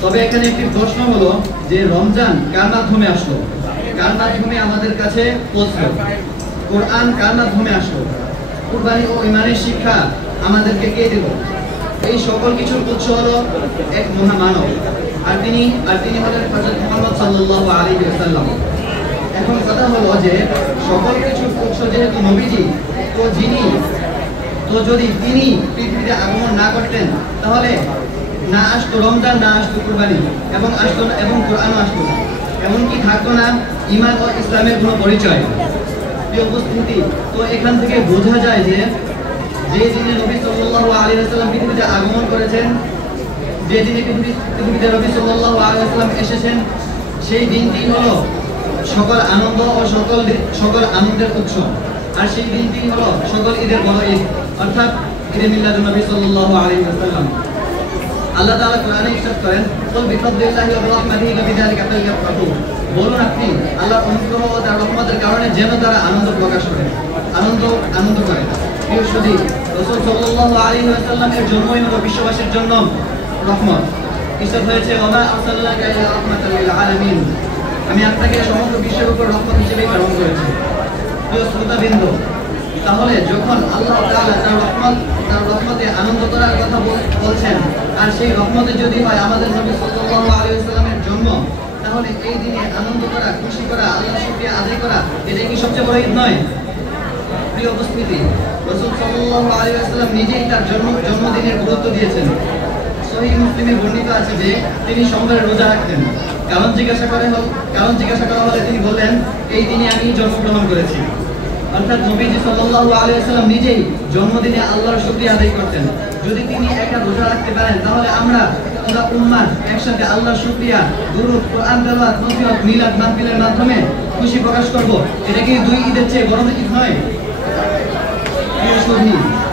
তবে এখানে একটি প্রশ্ন হলো যে রমজান কার মাধ্যমে আসলো, কার মাধ্যমে আমাদের কাছে পৌঁছলো, কোরআন কার মাধ্যমে আসলো, কুরবানি ও ঈমানের শিক্ষা আমাদেরকে কে দিল? এই সকল কিছুর উৎস হলো এক মহামানব, আর তিনি হলেন হযরত মুহাম্মদ সাল্লাল্লাহু আলাইহি ওয়াসাল্লাম। এখন কথা হলো যে সকল কিছুর উৎস যেহেতু নবীজি, তো যদি তিনি পৃথিবীতে আগমন না করতেন তাহলে না আসতো রমজান, না আসতো কুরবানি, এবং কোরআনও আসতো না, এমনকি থাকতো না ঈমান ও ইসলামের কোনো পরিচয়। প্রিয় উপস্থিতি, তো এখান থেকে বোঝা যায় যে দিনে নবী সাল্লাল্লাহু আলাইহি ওয়াসাল্লাম পৃথিবীতে আগমন করেছেন, যে দিনে পৃথিবীতে নবী সাল্লাল্লাহু আলাইহি ওয়াসাল্লাম এসেছেন, সেই দিনটি হলো সকল আনন্দ ও সকল আনন্দের উৎস। আর সেই দিনটি হলো সকল ঈদের বড় ঈদ, অর্থাৎ ঈদে মিলাদুন নবী সাল্লাল্লাহু আলাইহি ওয়াসাল্লাম। আল্লাহ তাআলা কোরআনে ইরশাদ করেন, কুল বিফাদলিল্লাহি ওয়া বিরহমাতিহি ফাবিযালিকা ফালইফরাহু, বলুন আপনি আল্লাহর অনুগ্রহ ও তার রহমতের কারণে যেন তারা আনন্দ প্রকাশ করে, আনন্দ করে। প্রিয় সুধী, রাসূল সাল্লাল্লাহু আলাইহি ওয়াসাল্লামের জন্মই হলো বিশ্ববাসীর জন্য রহমত। ইরশাদ হয়েছে, ওয়া মা আরসালনাকা ইল্লা রাহমাতাল লিল আলামিন, আমি আপনাকে সমগ্র বিশ্বের উপর রহমত হিসেবে প্রেরণ করেছি। প্রিয় শ্রোতাবৃন্দ, তাহলে যখন আল্লাহ তাআলা তার রহমতে আনন্দ করার কথা বলছেন, আর সেই রহমতে যদি হয় আমাদের নবী সাল্লাল্লাহু আলাইহি ওয়াসাল্লামের জন্ম, তাহলে এই দিনে আনন্দ করা, খুশি করা, আল্লাহর শুকরিয়া আদায় করা, এটাই কি সবচেয়ে বড় ঈদ নয়? প্রিয় উপস্থিতি, রাসূল সাল্লাল্লাহু আলাইহি ওয়াসাল্লাম নিজেই তার জন্মদিনের গুরুত্ব দিয়েছেন। সহিহ মুসলিমে বর্ণিত আছে যে তিনি সোমবারে রোজা রাখতেন। কারণ জিজ্ঞাসা করা হলে তিনি বললেন, এই দিনে আমি জন্মগ্রহণ করেছি। অর্থাৎ নবীজি সাল্লাল্লাহু আলাইহি ওয়াসাল্লাম নিজেই জন্মদিনে আল্লাহর শুকরিয়া আদায় করতেন। যদি তিনি একা রোজা রাখতে পারেন, তাহলে আমরা পুরো উম্মাহ একসাথে আল্লাহর শুকরিয়া, দুরূদ, কোরআন তেলাওয়াত, নসিহত, মিলাদ মাহফিলের মাধ্যমে খুশি প্রকাশ করব। এটা কি দুই ঈদের চেয়ে বড় ঈদ নয়?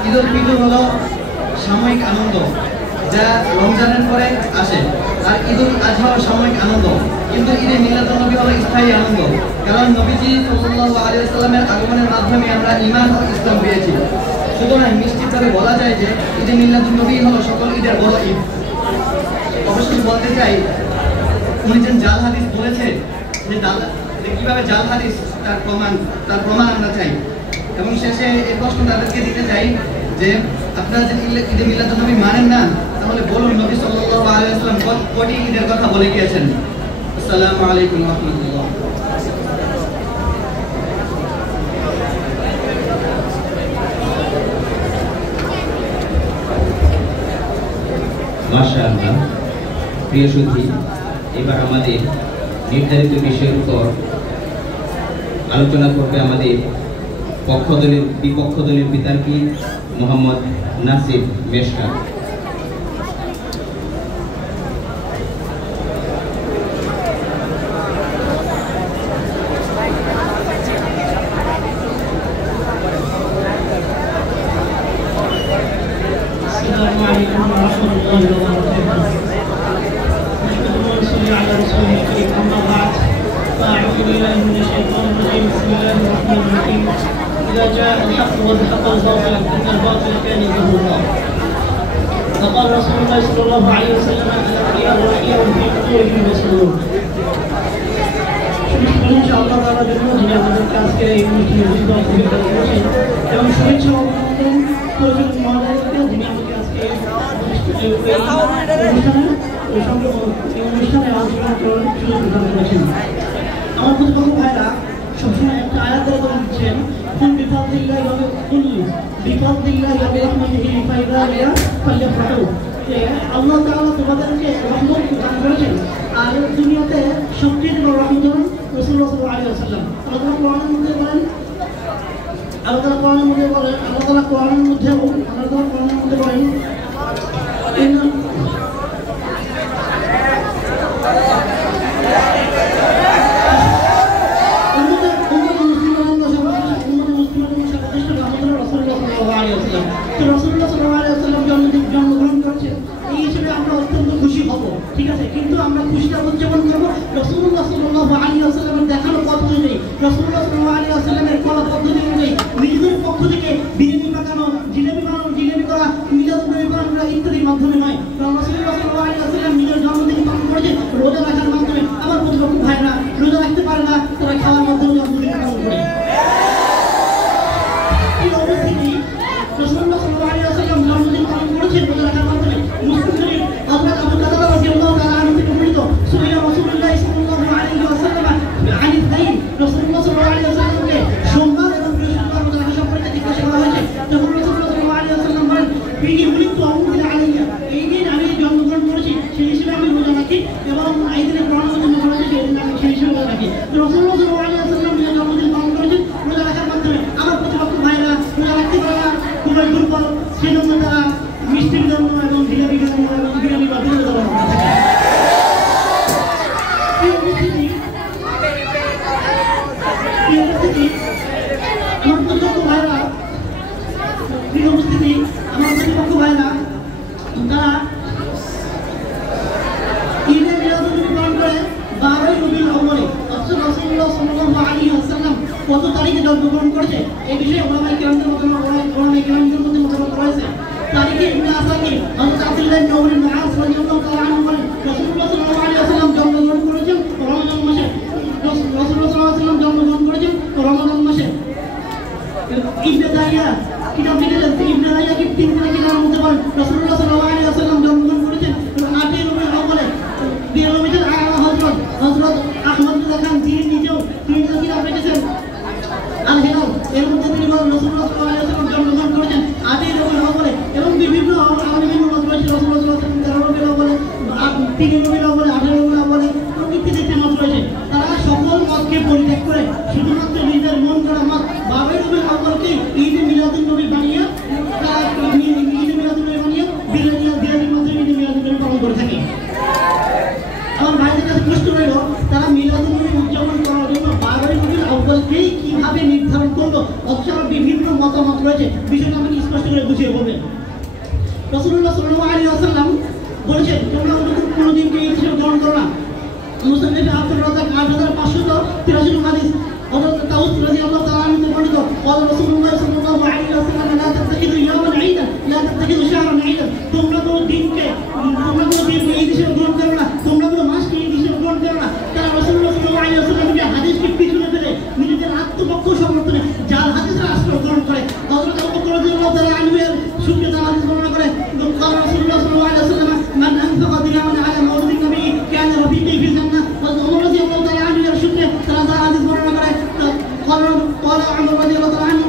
ঈদুল ফিতর হলো সাময়িক আনন্দ, যা রমজানের পরে আসে, আর ঈদুল আজহা সাময়িক আনন্দ। কিন্তু ঈদে মিলাদুন নবী হলো স্থায়ী আনন্দ, কারণ নবীজি সাল্লাল্লাহু আলাইহি ওয়াসাল্লামের আগমনের মাধ্যমে আমরা ঈমান ও ইসলাম পেয়েছি। সুতরাং নিশ্চিতভাবে বলা যায় যে ঈদে মিলাদুন নবী হলো সকল ঈদের বড় ঈদ। অবশ্যই বলতে চাই, উনি যে জাল হাদিস বলেছে, যে কিভাবে জাল হাদিস তার প্রমাণ আমরা চাই। এবং শেষে এই প্রশ্ন তাদেরকে দিতে চাই যে আপনারা যদি ঈদে মিলাদুন নবী মানেন না, তাহলে বলুন নবী সাল্লাল্লাহু আলাইহি ওয়াসাল্লাম কয়টি ঈদের কথা বলে গিয়েছেন। আসসালামু আলাইকুম ওয়া রাহমাতুল্লাহ। মাশাআল্লাহ। প্রিয় সুধী, এবার আমাদের নির্ধারিত বিষয়ের উপর আলোচনা করবে আমাদের বিপক্ষ দলের বিতর্কী মোহাম্মদ নাসির মেশকাত। إذا جاء الحق وزهق الباطل إن الباطل كان زهوقا. فقال رسول الله صلى الله عليه وسلم الأخيار والخيار في قلوبهم يسرون. ইনশাআল্লাহ তাআলা জন্য যিনি আমাদেরকে আজকে এই অনুষ্ঠানে বিশেষ ভূমিকা করেছেন এবং শুভেচ্ছা ও অভিনন্দন করেছেন মহোদয়কে, যিনি আমাকে আজকে অনুষ্ঠানে আলোচনা করার সুযোগ প্রদান করেছেন। আমার প্রতিপক্ষ ভাইরা সবসময় একটা আয়াত দ্বারা বলে দিচ্ছেন, কুল বিফাদিল্লাহি ওয়া বিরহমাতিহি ফাইযালিকা ফালইফরাহু। যে আল্লাহ তাআলা তোমাদেরকে রহমত দান করেছেন, আর দুনিয়াতে সবচেয়ে বড় রহমত হলেন রাসূলুল্লাহ সাল্লাল্লাহু আলাইহি ওয়াসাল্লাম। আল্লাহ তাআলা কোরআনের মধ্যে বলেন, জন্মগ্রহণ করছে, এই হিসেবে আমরা অত্যন্ত খুশি হব, ঠিক আছে। কিন্তু আমরা খুশিটা উদযাপন করবো রাসূলুল্লাহ সাল্লাল্লাহু আলাইহি ওয়াসাল্লামের দেখানো পথ অনুযায়ী, রাসূলুল্লাহ সাল্লাল্লাহু আলাইহি ওয়াসাল্লামের করা পদ্ধতি অনুযায়ী, নিজেদের পক্ষ থেকে বিরিয়ানি পাকানো, জিলেবি করা, মিলাদুন নবী পালন করা ইত্যাদির মাধ্যমে নয়। কারণ রাসূলুল্লাহ সাল্লাল্লাহু আলাইহি ওয়াসাল্লাম নিজের জন্মদিন পালন করেছেন রোজা রাখার মাধ্যমে। আমার প্রতিপক্ষ ভাইরা রোজা রাখতে পারে না, তারা খাওয়ার মাধ্যমে জন্মদিন পালন করে। এই অবস্থায় রাসূলুল্লাহ সাল্লাল্লাহু আলাইহি ওয়াসাল্লাম জন্মদিন পালন করেছেন রোজা রাখার মাধ্যমে। মুসলিম শরীফ হযরত আবু কাতাদা রাদিয়াল্লাহু তাআলা আনহু থেকে বর্ণিত, সুইলা রাসূলুল্লাহ সাল্লাল্লাহু আলাইহি ওয়াসাল্লাম আনিদ দাইন, রাসূলুল্লাহ সাল্লাল্লাহু আলাইহি ওয়াসাল্লামকে সোমবার এবং বৃহস্পতিবার রোজা রাখা সম্পর্কে জিজ্ঞাসা করা হয়েছে। তখন রাসূলুল্লাহ সাল্লাল্লাহু আলাইহি ওয়াসাল্লাম বলেন, ফিহি উলিদতু ওয়া উনজিলা আলাইয়া, এই দিন আমি জন্মগ্রহণ করেছি, সেই হিসেবে আমি রোজা রাখি, এবং এই দিনে কোরআন নাযিল হয়েছে, সেই দিন আমি সেই হিসেবে রোজা রাখি। রাসূলুল্লাহ সাল্লাল্লাহু আলাইহি ওয়াসাল্লাম নিজের জন্মদিন পালন করেছেন রোজা রাখার মাধ্যমে। আমার প্রতিপক্ষ ভাইরা রোজা রাখতে পারে না, খুবই দুর্বল, সেজন্য তারা মিষ্টির জন্য এবং জিলাপির জন্য এবং বিরিয়ানি বা বিভিন্ন ধরনের করে থাকে। আমার প্রতিপক্ষ ভাইরা তারা ঈদে মিলাদুন নবী পালন করে 12 রবিউল আউয়ালে। অথচ রাসূলুল্লাহ সাল্লাল্লাহু আলাইহি ওয়াসাল্লাম কত তারিখে জন্মগ্রহণ করেছে এই বিষয়ে ওলামায়ে কেরামদের মধ্যে মতভেদ রয়েছে। তারিখে ইবনে আসাকির হযরত আব্দুল্লাহ ইবনে ওমর ইবনে আস রাদিয়াল্লাহু তাআলা আনহু বলেন, রাসূলুল্লাহ সাল্লাল্লাহু আলাইহি ওয়াসাল্লাম জন্মগ্রহণ করেছেন রমজান মাসে। রাসূলুল্লাহ সাল্লাল্লাহু আলাইহি ওয়াসাল্লাম জন্মগ্রহণ করেছেন রমজান মাসে। ইবনে কাছে প্রশ্ন রইল, তারা মিলাদুন নবী উদযাপন করার জন্য 12 রবিউল আউয়ালকেই কিভাবে নির্ধারণ করলো? অথচ বিভিন্ন মতামত রয়েছে, বিষয়টা আমাকে স্পষ্ট করে বুঝিয়ে বলবেন। রাসূলুল্লাহ সাল্লাল্লাহু আলাইহি ওয়াসাল্লাম বলেছেন, তোমরা কোনো দিনকে ঈদ হিসেবে গ্রহণ করো না। মুসলিম আব্দুর রাজ্জাক 8583 হাদিস। হযরত তাউস রাদিয়াল্লাহু তাআলা আনহু বর্ণিত, قال رسول الله صلى الله عليه وسلم لا تتخذوا يوما عيدا لا تتخذوا شهرا عيدا। তোমরা কোনো দিনকে ঈদ হিসেবে গ্রহণ করো না, তোমরা কোনো মাসকে ঈদ হিসেবে গ্রহণ করো না। তারা রাসূলুল্লাহ সাল্লাল্লাহু আলাইহি ওয়াসাল্লামের হাদিসকে পিছনে ফেলে নিজেদের আত্মপক্ষ সমর্থনে জাল হাদিসের আশ্রয় গ্রহণ করে। হযরত আবু বকর রাদিয়াল্লাহু তাআলা আনহু এর সূত্রে তার হাদিস বর্ণনা করে, قال رسول الله صلى الله عليه وسلم من انفق درهما على مولد النبي كان رفيقي في الجنه। হযরত ওমর রাদিয়াল্লাহু তাআলা আনহু এর সূত্রে তার হাদিস বর্ণনা করে, قال عمر رضي الله تعالى عنه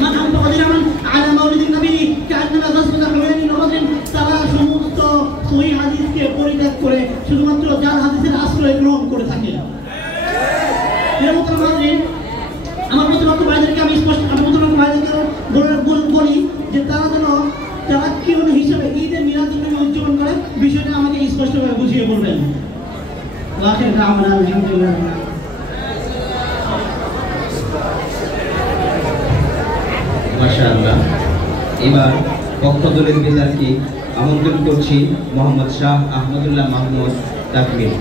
من انفق درهما على مولد النبي كانما غزوه حنين وبدر। তারা সমস্ত সহিহ হাদিসকে পরিত্যাগ করে শুধুমাত্র জাল হাদিসের আশ্রয় গ্রহণ করে থাকে। আমার প্রতিপক্ষ ভাইদেরকে আমি স্পষ্ট বলি যে তারা কি হিসেবে ঈদের মিলাদুন নবী উদযাপন করে, বিষয়টা আমাকে স্পষ্টভাবে বুঝিয়ে বলবেন। আখির দাওয়ানা আলহামদুলিল্লাহ। মাশাআল্লাহ। এবার পক্ষ দলের বিদারকে আমন্ত্রণ করছি মোহাম্মদ শাহ আহমদুল্লাহ মাহমুদ তাকবীর।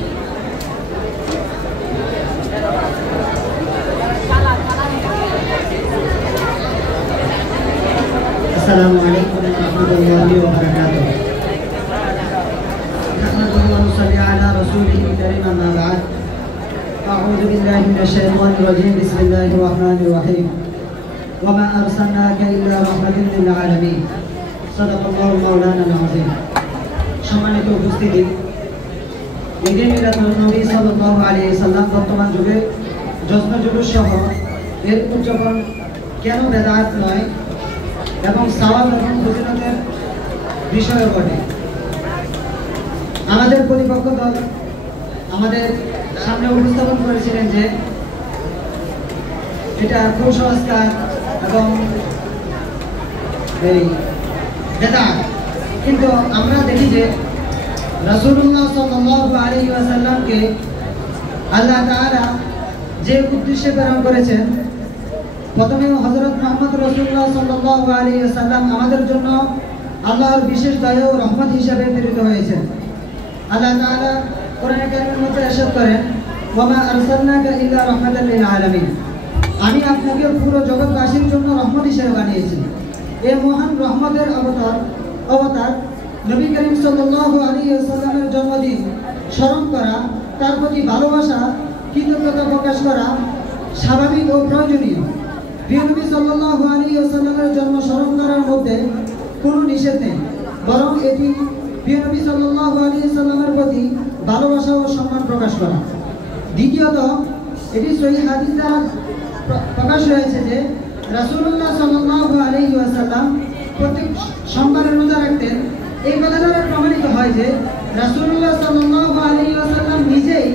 السلام عليكم ورحمة الله وبركاته. نحمده ونصلي على رسوله الكريم أما بعد. أعوذ بالله من الشيطان الرجيم. بسم الله الرحمن الرحيم. وما أرسلناك إلا رحمة للعالمين. صدق الله مولانا العظيم. সম্মানিত উপস্থিতি, ঈদে মিলাদুন নবী সাল্লাল্লাহু আলাইহি সাল্লাম বর্তমান যুগে জশ্ন জুলুস সহ এর উদযাপন কেন বেদাত নয় এবং সওয়াব এবং ফজিলতের বিষয় বটে। আমাদের প্রতিপক্ষ দল আমাদের সামনে উপস্থাপন করেছিলেন যে এটা কুসংস্কার এবং এই বেদাত, কিন্তু আমরা দেখি যে রাসূলুল্লাহ সাল্লাল্লাহু আলাইহি ওয়াসাল্লামকে আল্লাহ তাআলা যে উদ্দেশ্যে প্রেরণ করেছেন, প্রথমে হযরত মুহাম্মদ রাসূলুল্লাহ সাল্লাল্লাহু আলাইহি ওয়াসাল্লাম আমাদের জন্য আল্লাহর বিশেষ দয়া ও রহমত হিসেবে প্রেরিত হয়েছেন। আল্লাহ তাআলা কোরআনে কারীমের মধ্যে ইরশাদ করেন, ওয়ামা আরসালনাকা ইল্লা রাহমাতাল লিল আলামিন। আমি আপনাকে পুরো জগৎবাসীর জন্য রহমত হিসেবে বানিয়েছি। এই মহান রহমতের অবতার নবী করিম সাল্লাল্লাহু আলাইহি ওয়াসাল্লামের জন্মদিন স্মরণ করা, তার প্রতি ভালোবাসা, কৃতজ্ঞতা প্রকাশ করা স্বাভাবিক ও প্রয়োজনীয়। প্রিয় নবী সাল্লাল্লাহু আলাইহি ওয়াসাল্লামের জন্ম স্মরণ করার মধ্যে কোনো নিষেধ নেই, বরং এটি প্রিয় নবী সাল্লাল্লাহু আলাইহি ওয়াসাল্লামের প্রতি ভালোবাসা ও সম্মান প্রকাশ করা। দ্বিতীয়ত, এটি সহিহ হাদিস দ্বারা প্রকাশ হয়েছে যে রাসূলুল্লাহ সাল্লাল্লাহু আলাইহি ওয়াসাল্লাম প্রত্যেক সোমবারে রোজা রাখতেন। এই কথা দ্বারা প্রমাণিত হয় যে রাসূলুল্লাহ সাল্লাল্লাহু আলাইহি ওয়াসাল্লাম নিজেই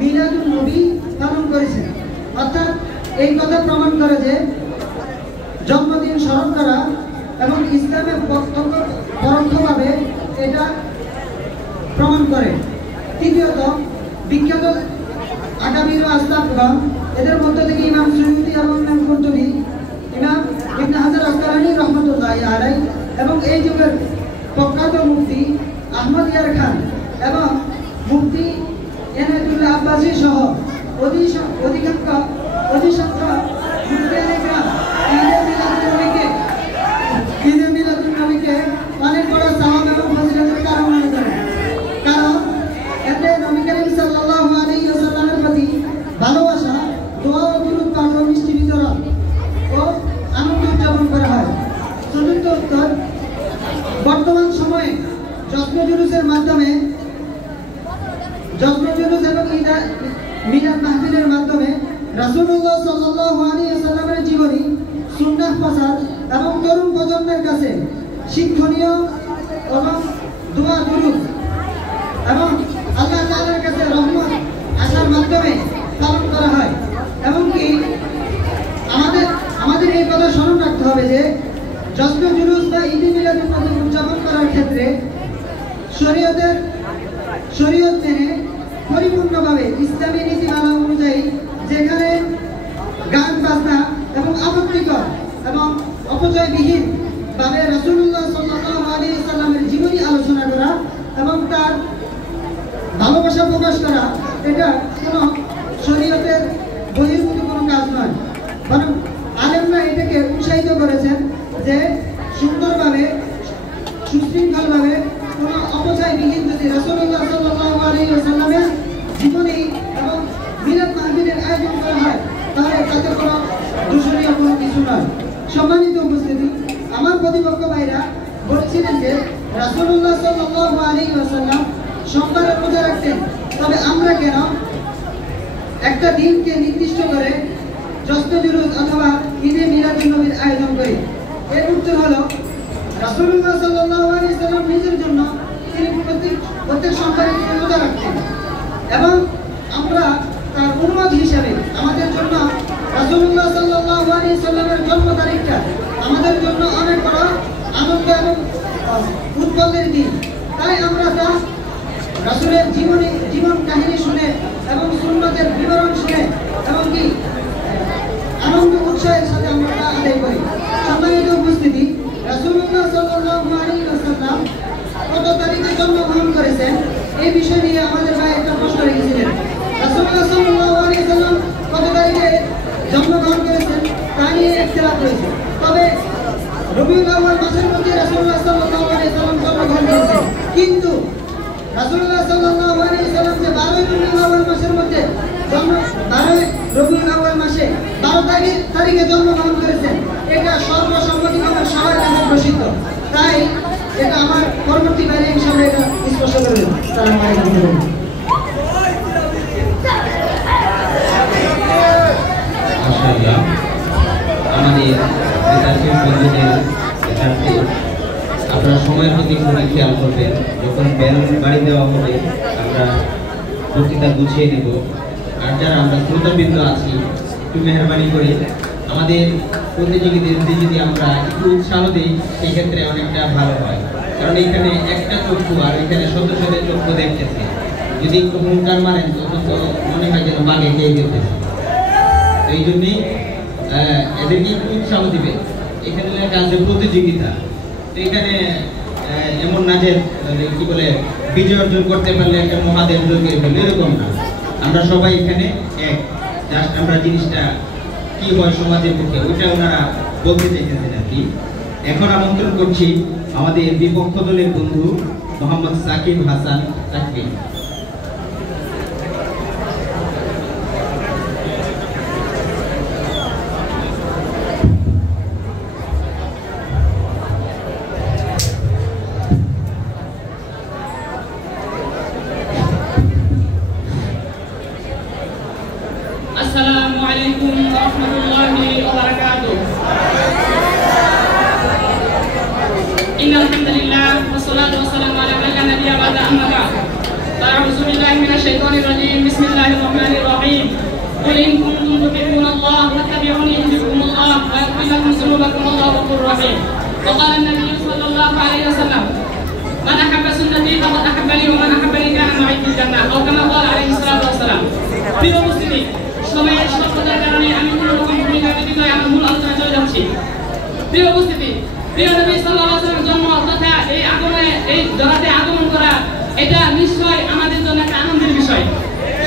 মিলাদুন নবী পালন করেছেন। অর্থাৎ এই কথা প্রমাণ করে যে জন্মদিন স্মরণ করা এবং ইসলামের পরোক্ষভাবে এটা প্রমাণ করে। তৃতীয়ত, বিখ্যাত আকাবির ও আসলাফগণ, এদের মধ্য থেকে ইমাম সুয়ুতি এবং ইমাম কুরতুবী, ইমাম ইবনে হাজার আসকালানী রাহমাতুল্লাহি আলাইহি এবং এই যুগের প্রখ্যাত মুফতি আহমদ ইয়ার খান এবং মুফতি এনায়েতুল্লাহ আব্বাসী সহ অধিকাংশ ঈদে মিলাদুন নবীকে অনেক বড় সওয়াব এবং ফজিলতের কারণ মনে করেন, কারণ এতে নবী করিম সাল্লাল্লাহু আলাইহি ওয়াসাল্লামের প্রতি ভালোবাসা, দোয়া ও দুরূদ পাঠ ও মিষ্টি বিতরণ ও আনন্দ উদযাপন করা হয়। চতুর্থ উত্তর, বর্তমান সময়ে জশ্ন জুলুসের মাধ্যমে এবং মিলাদ মাহফিলের মাধ্যমে রাসূলুল্লাহ সাল্লাল্লাহু আলাইহি ওয়াসাল্লামের জীবনী, সুন্নাহ প্রচার এবং তরুণ প্রজন্মের কাছে শিক্ষণীয় এবং দোয়া দুরূদ এবং আল্লাহ তাআলার কাছে রহমত আসার মাধ্যমে পালন করা হয়। এমনকি আমাদের এই কথা স্মরণ রাখতে হবে যে জশ্ন জুলুস বা ঈদে মিলাদুন নবী উদযাপন করার ক্ষেত্রে শরীয়ত মেনে পরিপূর্ণভাবে ইসলামী নীতিমালা অনুযায়ী যেখানে গান বাজনা এবং আপত্তিকর এবং অপচয়বিহীন ভাবে রাসূলুল্লাহ সাল্লাল্লাহু আলাইহি ওয়াসাল্লামের জীবনী আলোচনা করা এবং তার ভালোবাসা প্রকাশ করা, এটা কোনো শরীয়তের বহির্ভূত কোনো কাজ নয়, বরং আলেমরা এটাকে উৎসাহিত করেছেন যে সুন্দরভাবে সুশৃঙ্খলভাবে কোনো অপচয়বিহীন যদি রাসূলুল্লাহ সাল্লাল্লাহু আলাইহি ওয়াসাল্লামের জীবনী এবং মিলাদ মাহফিলের আয়োজন করা হয় তাহলে তাতে কোনো দূষণীয় কোনো কিছু নয়। সম্মানিত উপস্থিতি, আমার প্রতিপক্ষ ভাইরা বলছিলেন যে রাসূলুল্লাহ সাল্লাল্লাহু আলাইহি ওয়াসাল্লাম সোমবারে রোজা রাখতেন, তবে আমরা কেন একটা দিনকে নির্দিষ্ট করে জশ্নে জুলুস অথবা ঈদে মিলাদুন্নবীর আয়োজন করি? এর উত্তর হলো রাসূলুল্লাহ সাল্লাল্লাহু আলাইহি ওয়াসাল্লাম নিজের জন্য তিনি প্রত্যেক সোমবারে তিনি রোজা রাখতেন এবং আমরা তার উম্মত হিসেবে আমাদের জন্য রাসূলুল্লাহ সাল্লাল্লাহু আলাইহি ওয়াসাল্লামের জন্ম তারিখটা আমাদের জন্য অনেক বড় আনন্দ এবং উৎপল্লের দিন। তাই আমরা তা রাসূলের জীবন কাহিনী শুনে এবং সুন্নতের বিবরণ শুনে এবং কি আনন্দ উৎসাহের সাথে আমরা তা আদায় করি। সম্মানিত উপস্থিতি, রাসূলুল্লাহ সাল্লাল্লাহু আলাইহি ওয়াসাল্লাম কত তারিখে জন্মগ্রহণ করেছেন এই বিষয় নিয়ে আমাদের ভাই একটা প্রশ্ন রেখেছিলেন। রাসূলুল্লাহ সাল্লাল্লাহু আলাইহি ওয়াসাল্লাম কত তারিখে জন্মগ্রহণ করেছেন তা নিয়ে ইখতিলাফ রয়েছে, তবে রবিউল আউয়াল মাসের মধ্যে রাসূলুল্লাহ সাল্লাল্লাহু আলাইহি ওয়াসাল্লাম জন্মগ্রহণ করেছেন, কিন্তু রাসূলুল্লাহ সাল্লাল্লাহু আলাইহি ওয়াসাল্লাম যে 12 রবিউল আউয়াল মাসের মধ্যে 12 রবিউল আউয়াল মাসে 12 তারিখে জন্মগ্রহণ করেছেন, এটা সর্বসম্মতিক্রমে সবার কাছে প্রসিদ্ধ। তাই এটা আমার পরবর্তী বাইরে ইনশাআল্লাহ এটা স্পষ্ট করে দেব। আসসালামু আলাইকুম। মাশাআল্লাহ, আমাদের বিদ্যার্থী বন্ধুদের সাথে আপনারা সময়ের প্রতি খুবই খেয়াল করবেন। যখন বেল বাড়ি দেওয়া হবে আমরা বক্তৃতা গুছিয়ে নেব। আর যারা আমরা শ্রোতাবৃন্দ আছি একটু মেহরবানি করে আমাদের প্রতিযোগীদের যদি আমরা একটু উৎসাহ দিই সেই ক্ষেত্রে অনেকটা ভালো হয়, কারণ এখানে একটা চক্ষু আর এখানে শত শত চক্ষু দেখতেছে। যদি একটু হুঙ্কার মারেন তখন তো মনে হয় যেন বাঘে খেয়ে যেতেছে। এই জন্যই এদেরকে একটু উৎসাহ দিবে। এখানে লেখা আছে প্রতিযোগিতা, তো এখানে এমন না যে কি বলে বিজয় অর্জন করতে পারলে একটা মহাদেব জন্মিয়ে ফেলবে, এরকম না। আমরা সবাই এখানে এক, জাস্ট আমরা জিনিসটা কি হয় সমাজের পক্ষে ওইটা ওনারা বলতে চাইতেছেন আর কি। এখন আমন্ত্রণ করছি আমাদের বিপক্ষ দলের বন্ধু মোহাম্মদ সাকিব হাসান তাকবীর। السلام عليكم ورحمة الله وبركاته. إن الحمد لله والصلاة والسلام على من لا نبي بعد أما بعد. أعوذ بالله من الشيطان الرجيم. بسم الله الرحمن الرحيم. قل إن كنتم تحبون الله فاتبعوني يحببكم الله ويغفر لكم ذنوبكم والله غفور رحيم. وقال النبي صلى الله عليه وسلم: من أحب سنتي فقد أحبني ومن أحبني كان معي في الجنة. أو كما قال عليه الصلاة والسلام. প্রিয় মুসলিম, সময়ের স্বল্পতার কারণে আমি কোনো রকম ভূমিকা ব্যতীত আমার মূল আলোচনায় চলে যাচ্ছি। প্রিয় উপস্থিতি, প্রিয় নবী সাল্লাল্লাহু আলাইহি ওয়াসাল্লামের জন্ম তথা এই আগমনে এই জগতে আগমন করা এটা নিশ্চয় আমাদের জন্য একটা আনন্দের বিষয়।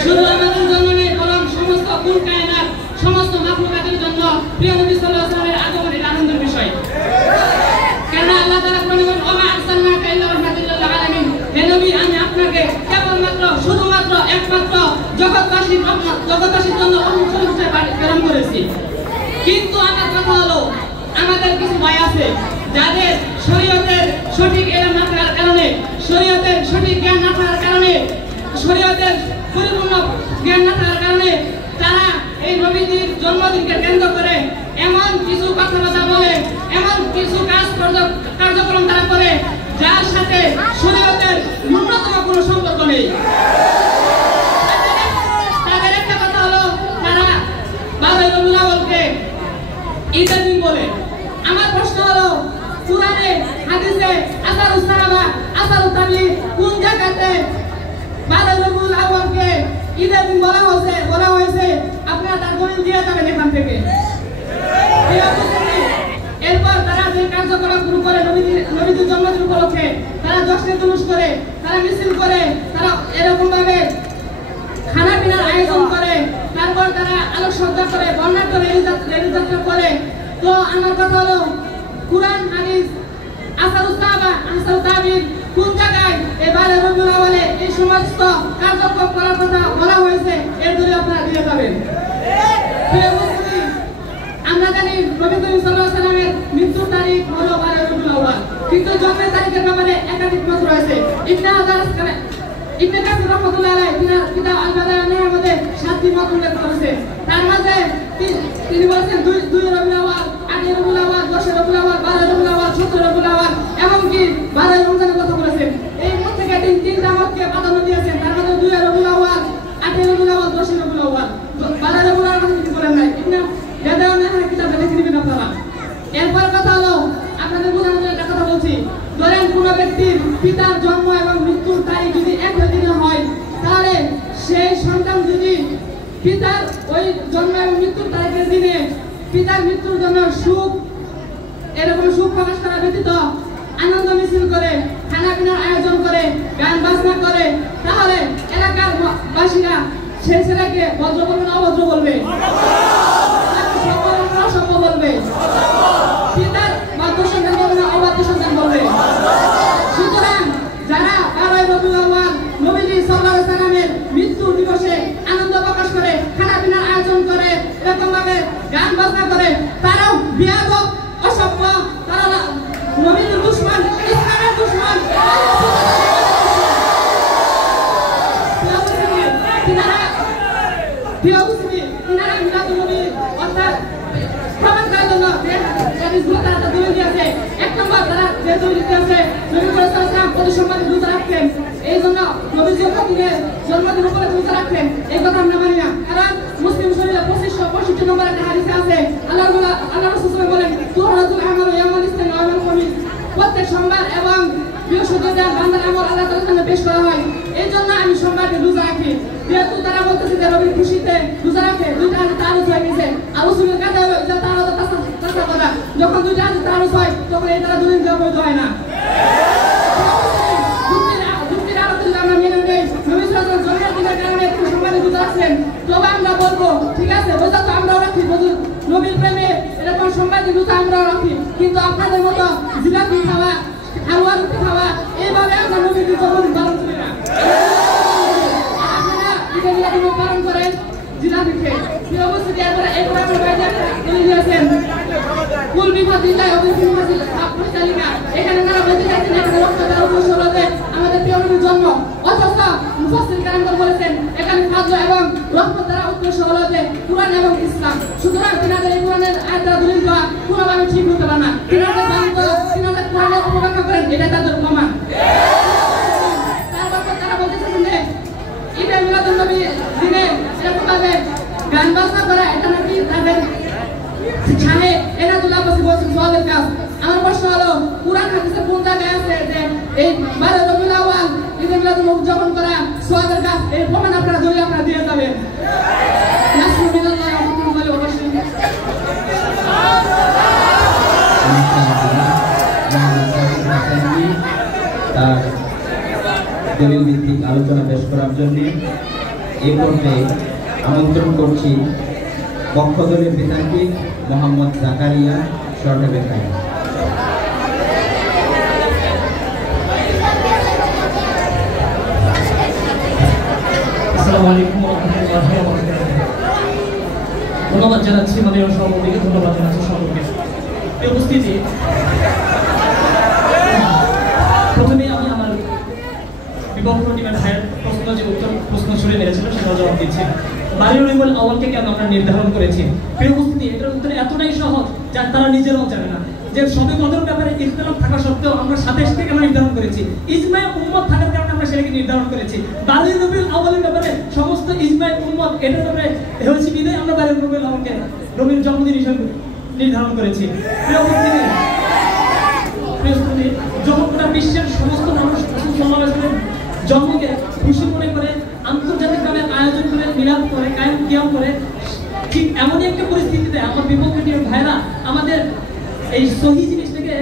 শুধু আমাদের জন্য নয়, বরং সমস্ত কুল কায়নাত সমস্ত মাখলুকাতের জন্য প্রিয় নবী সাল্লাল্লাহু আলাইহি ওয়াসাল্লামের আগমন এটা আনন্দের বিষয়। কারণ আল্লাহ তাআলা কোরআনে বলেন, ওয়া মা আরসালনাকা ইল্লা রাহমাতাল লিল আলামিন। হে নবী, আমি আপনাকে কেবলমাত্র শুধুমাত্র একমাত্র জগৎবাসীর জন্য অনুসরণ প্রেরণ করেছি। কিন্তু আমার কথা হলো, আমাদের কিছু ভাই আছে যাদের শরীয়তের সঠিক জ্ঞান না থাকার কারণে, শরীয়তের সঠিক জ্ঞান না থাকার কারণে, শরীয়তের পরিপূর্ণ জ্ঞান না থাকার কারণে তারা এই নবীজির জন্মদিনকে কেন্দ্র করে এমন কিছু কথাবার্তা বলে, এমন কিছু কার্যক্রম তারা করে যার সাথে শরীয়তের ন্যূনতম কোনো সম্পর্ক নেই। তাদের একটা কথা হলো, তারা 12 রবিউল আউয়ালকে ঈদের দিন বলে। আমার প্রশ্ন হলো, কুরআনে হাদিসে আসারুস সাহাবা আসারুত তাবিঈন কোন জায়গাতে 12 রবিউল আউয়ালকে ঈদের দিন বলা হয়েছে আপনারা তার দলিল দিয়ে যাবেন এখান থেকে। এরপর তারা যে কার্যকলাপ শুরু করে নবীদের জন্মদিন উপলক্ষে, তারা জশ্নে জুলুস করে, তারা মিছিল করে, তারা এরকম ভাবে খানা পিনার আয়োজন করে, তারপর তারা আলোকসজ্জা করে, বর্ণাঢ্য রেলিযাত্রা করে। তো আমার কথা হলো কুরআন হাদিস আসারুত্তাবির কোন জায়গায় এবারে রবিউল আউয়ালে এই সমস্ত কার্যক্রম করার কথা বলা হয়েছে, এর দলিল আপনারা দিয়ে যাবেন। আমরা জানি নবী করিম সাল্লাল্লাহু আলাইহি ওয়াসাল্লামের মৃত্যুর তারিখ হলো 12 রবিউল আউয়াল, কিন্তু জন্মের তারিখের ব্যাপারে একাধিক মত রয়েছে। ইবনে কাসির রাহমাতুল্লাহ আলাইহি কিতাব আল-বাদায়ানের মধ্যে 7টি মত উল্লেখ করেছে। তার মাঝে তিনি বলেছেন 2 রবিউল আউয়াল, 8 রবিউল আউয়াল, 10 রবিউল আউয়াল, 12 রবিউল আউয়াল, 17 রবিউল আউয়াল, এমনকি 12 রমজানের কথা বলেছেন। এই মত থেকে তিনটা মতকে প্রাধান্য দিয়েছেন। তার মধ্যে 2 রবিউল আউয়াল, 8 রবিউল আউয়াল, 10 রবিউল আউয়াল, 12 রবিউল আউয়াল কিছু বলেন নাই। এরপর কথা হলো আপনাদের বোঝানোর জন্য একটা কথা বলছি। ধরেন কোন ব্যক্তির পিতার জন্ম এবং মৃত্যুর তারিখ যদি একই দিনে হয়, তাহলে সেই সন্তান যদি পিতার ওই জন্ম এবং মৃত্যুর তারিখের দিনে পিতার মৃত্যুর জন্য এরকম সুখ প্রকাশ করা ব্যতীত আনন্দ মিছিল করে, খানা পিনার আয়োজন করে, গান বাজনা করে, তাহলে এলাকার বাসীরা সেই ছেলেকে ভদ্র বলবে না অভদ্র বলবে? বলবে পিতার বাধ্য সন্তান বলবে না অবাধ্য সন্তান বলবে? সুতরাং যারা 12 রবিউল আউয়াল নবীজি সাল্লাল্লাহু আলাইহি ওয়াসাল্লামের মৃত্যু দিবসে আনন্দ প্রকাশ করে, খানা পিনার আয়োজন করে, এরকম ভাবে গান বাজনা করে, তারাও বেয়াদব, অসভ্য, তারা নবীর দুশমন, ইসলামের দুশমন। তিনারা মিলাদুন নবী অর্থাৎ প্রমাণ করার জন্য হাদিসগুলো তারা দলিল দিয়েছে। এক নম্বর তারা যে দলিল দিয়েছে, নবী সাল্লাল্লাহু প্রতি সোমবার রোজা রাখতেন, এই জন্য নবীর জন্মদিন উপলক্ষে রোজা রাখতেন। এই কথা আমরা মানি না, কারণ মুসলিম শরীরে 2565 নম্বর একটা হাদিসে আছে, আল্লাহ রাসূল বলেন তুরাদুল আমালু ইয়াউমাল ইসতিন ওয়া ইয়াউমাল খামিস, প্রত্যেক সোমবার এবং বৃহস্পতিবার বান্দার আমল আল্লাহ তাআলার সামনে পেশ করা হয়। এই জন্য আমি সোমবার রোজা রাখি। যেহেতু তারা বলতেছে যে রবির খুশিতে রোজা রাখে, দুইটা হাতে তারুজ হয়ে গেছে, আবু সুফিয়ান কাঁদে তার তাসা করা, যখন দুইটা হাতে তারুজ হয় তখন এই তারা দুদিন দেওয়া বৈধ হয় না। যুক্তির আলোতে যদি আমরা মেনে নেই নবী সাল্লাল্লাহু আলাইহি ওয়াসাল্লাম জন্মের কারণে তিনি সোমবারে রোজা রাখছেন, তবে আমরা বলবো ঠিক আছে রোজা তো আমরাও রাখি, নবীর প্রেমে এরকম সোমবারে রোজা আমরাও রাখি, কিন্তু আপনাদের মতো জিলাপি খাওয়া, হালুয়া রুটি খাওয়া, এইভাবে আমরা নবীর জন্মদিন পালন করি না। পালন করেন জিলাপি খেয়ে। সেই অবস্থিতি এরপরে আমরা বাইরে তুলে দিয়েছেন কুল বিভাজিল্লাহ ও বিভাজিল পরিচালিকা, এখানে তারা বলতে চাইছেন এখানে রক্ত দেওয়ার কৌশল হবে আমাদের প্রিয় নবীর জন্ম, অথচ মুফাসসির কেরামগণ বলেছেন এখানে খাদ্য এবং রক্ত দ্বারা উদ্দেশ্য হলো যে কুরআন এবং ইসলাম। সুতরাং তিনাদের এই কোরআনের আয়াতটা দলিল দেওয়া কোনোভাবে ঠিক হতে পারে না। তিনাদের কোরআনের অপব্যাখ্যা করেন, এটা তাদের প্রমাণ। তারপর তারা বলতে চাইছেন যে ঈদে মিলাদুন নবী দিনে এরকমভাবে গান বাজনা করা এটা নাকি তাদের ছাহে এনাদুল আব্বাসী বলছেন সওয়ালের কাজ। আমার প্রশ্ন হলো কুরআন হাদিসে কোন জায়গায় আছে যে এই 12 রবিউল আউয়াল ঈদে মিলাদুন নবী উদযাপন করা সওয়ালের কাজ? এই প্রমাণ আপনারা দলিল আপনারা দিয়ে যাবেন। নাসরুল মিনাল্লাহি ওয়া ফাতহুল মুবাশশিরিন। তার দলিল ভিত্তিক আলোচনা পেশ করার জন্য এই পর্যায়ে আমন্ত্রণ করছি পক্ষ দলের বিধায়ক মোহাম্মদ জাকারিয়া শর্টে বেকার। আসসালামু আলাইকুম ওয়া রাহমাতুল্লাহি ওয়া বারাকাতুহু। ধন্যবাদ জানাচ্ছি মাননীয় সভাপতিকে, ধন্যবাদ জানাচ্ছি সকলকে। এই উপস্থিতি, প্রথমে আমি আমার বিপক্ষ টিমের ভাইয়ের প্রশ্ন শুনে নিয়েছিলাম, সেটা জবাব দিচ্ছি। 12 রবিউল আউয়ালকে কেন আমরা নির্ধারণ করেছি? এই উপস্থিতি, এটার উত্তর এতটাই সহজ যা তারা নিজেরাও জানে না, যে সবে কদর ব্যাপারে ইখতিলাফ থাকা সত্ত্বেও আমরা সাথে সাথে কেন নির্ধারণ করেছি? ইজমায়ে উম্মত থাকার কারণে আমরা সেটাকে নির্ধারণ করেছি। 12 রবিউল আউয়ালের ব্যাপারে সমস্ত ইজমায়ে উম্মত এটার ব্যাপারে হয়েছে বিদায় আমরা 12 রবিউল আউয়ালকে নবীর জন্মদিন হিসেবে নির্ধারণ করেছি। প্রিয় উপস্থিতি, যখন গোটা বিশ্বের সমস্ত মানুষ রাসূল সাল্লাল্লাহু আলাইহি ওয়াসাল্লামের জন্মকে খুশি মনে করে আন্তর্জাতিকভাবে আয়োজন করে মিলাদ করে কায়েম কিয়াম করে ঠিক এমনই একটা পরিস্থিতিতে আমার বিপক্ষের ভাইরা আমাদের এই সহি জিনিসটাকে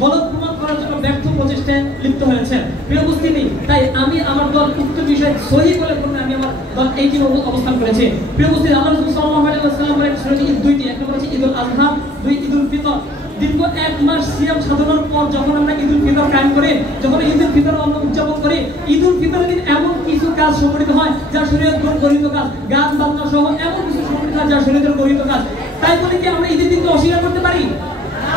গলত প্রমাণ করার জন্য ব্যর্থ প্রচেষ্টায় লিপ্ত হয়েছে। প্রিয় উপস্থিতি, তাই আমি আমার দল উক্ত বিষয় সহি বলে বলতে আমি আমার দল এই দিন অবস্থান করেছে। প্রিয় উপস্থিতি, আল্লাহ রাসূল সাল্লাল্লাহু আলাইহি ওয়াসাল্লাম বলেন সূরা ঈদ দুইটি, এক নম্বর হচ্ছে ঈদুল আযহা, দুই ঈদুল ফিতর। দীর্ঘ এক মাস সিয়াম সাধনার পর যখন আমরা ঈদুল ফিতর কায়েম করি, যখন ঈদুল ফিতর আমরা উদযাপন করি, ঈদুল ফিতরের দিন এমন কিছু কাজ সংগঠিত হয় যা শরীয়ত গর্হিত কাজ, গান বাজনা সহ এমন কিছু সংগঠিত হয় যা শরীয়তের গর্হিত কাজ। তাই বলে কি আমরা ঈদের দিনকে অস্বীকার করতে পারি?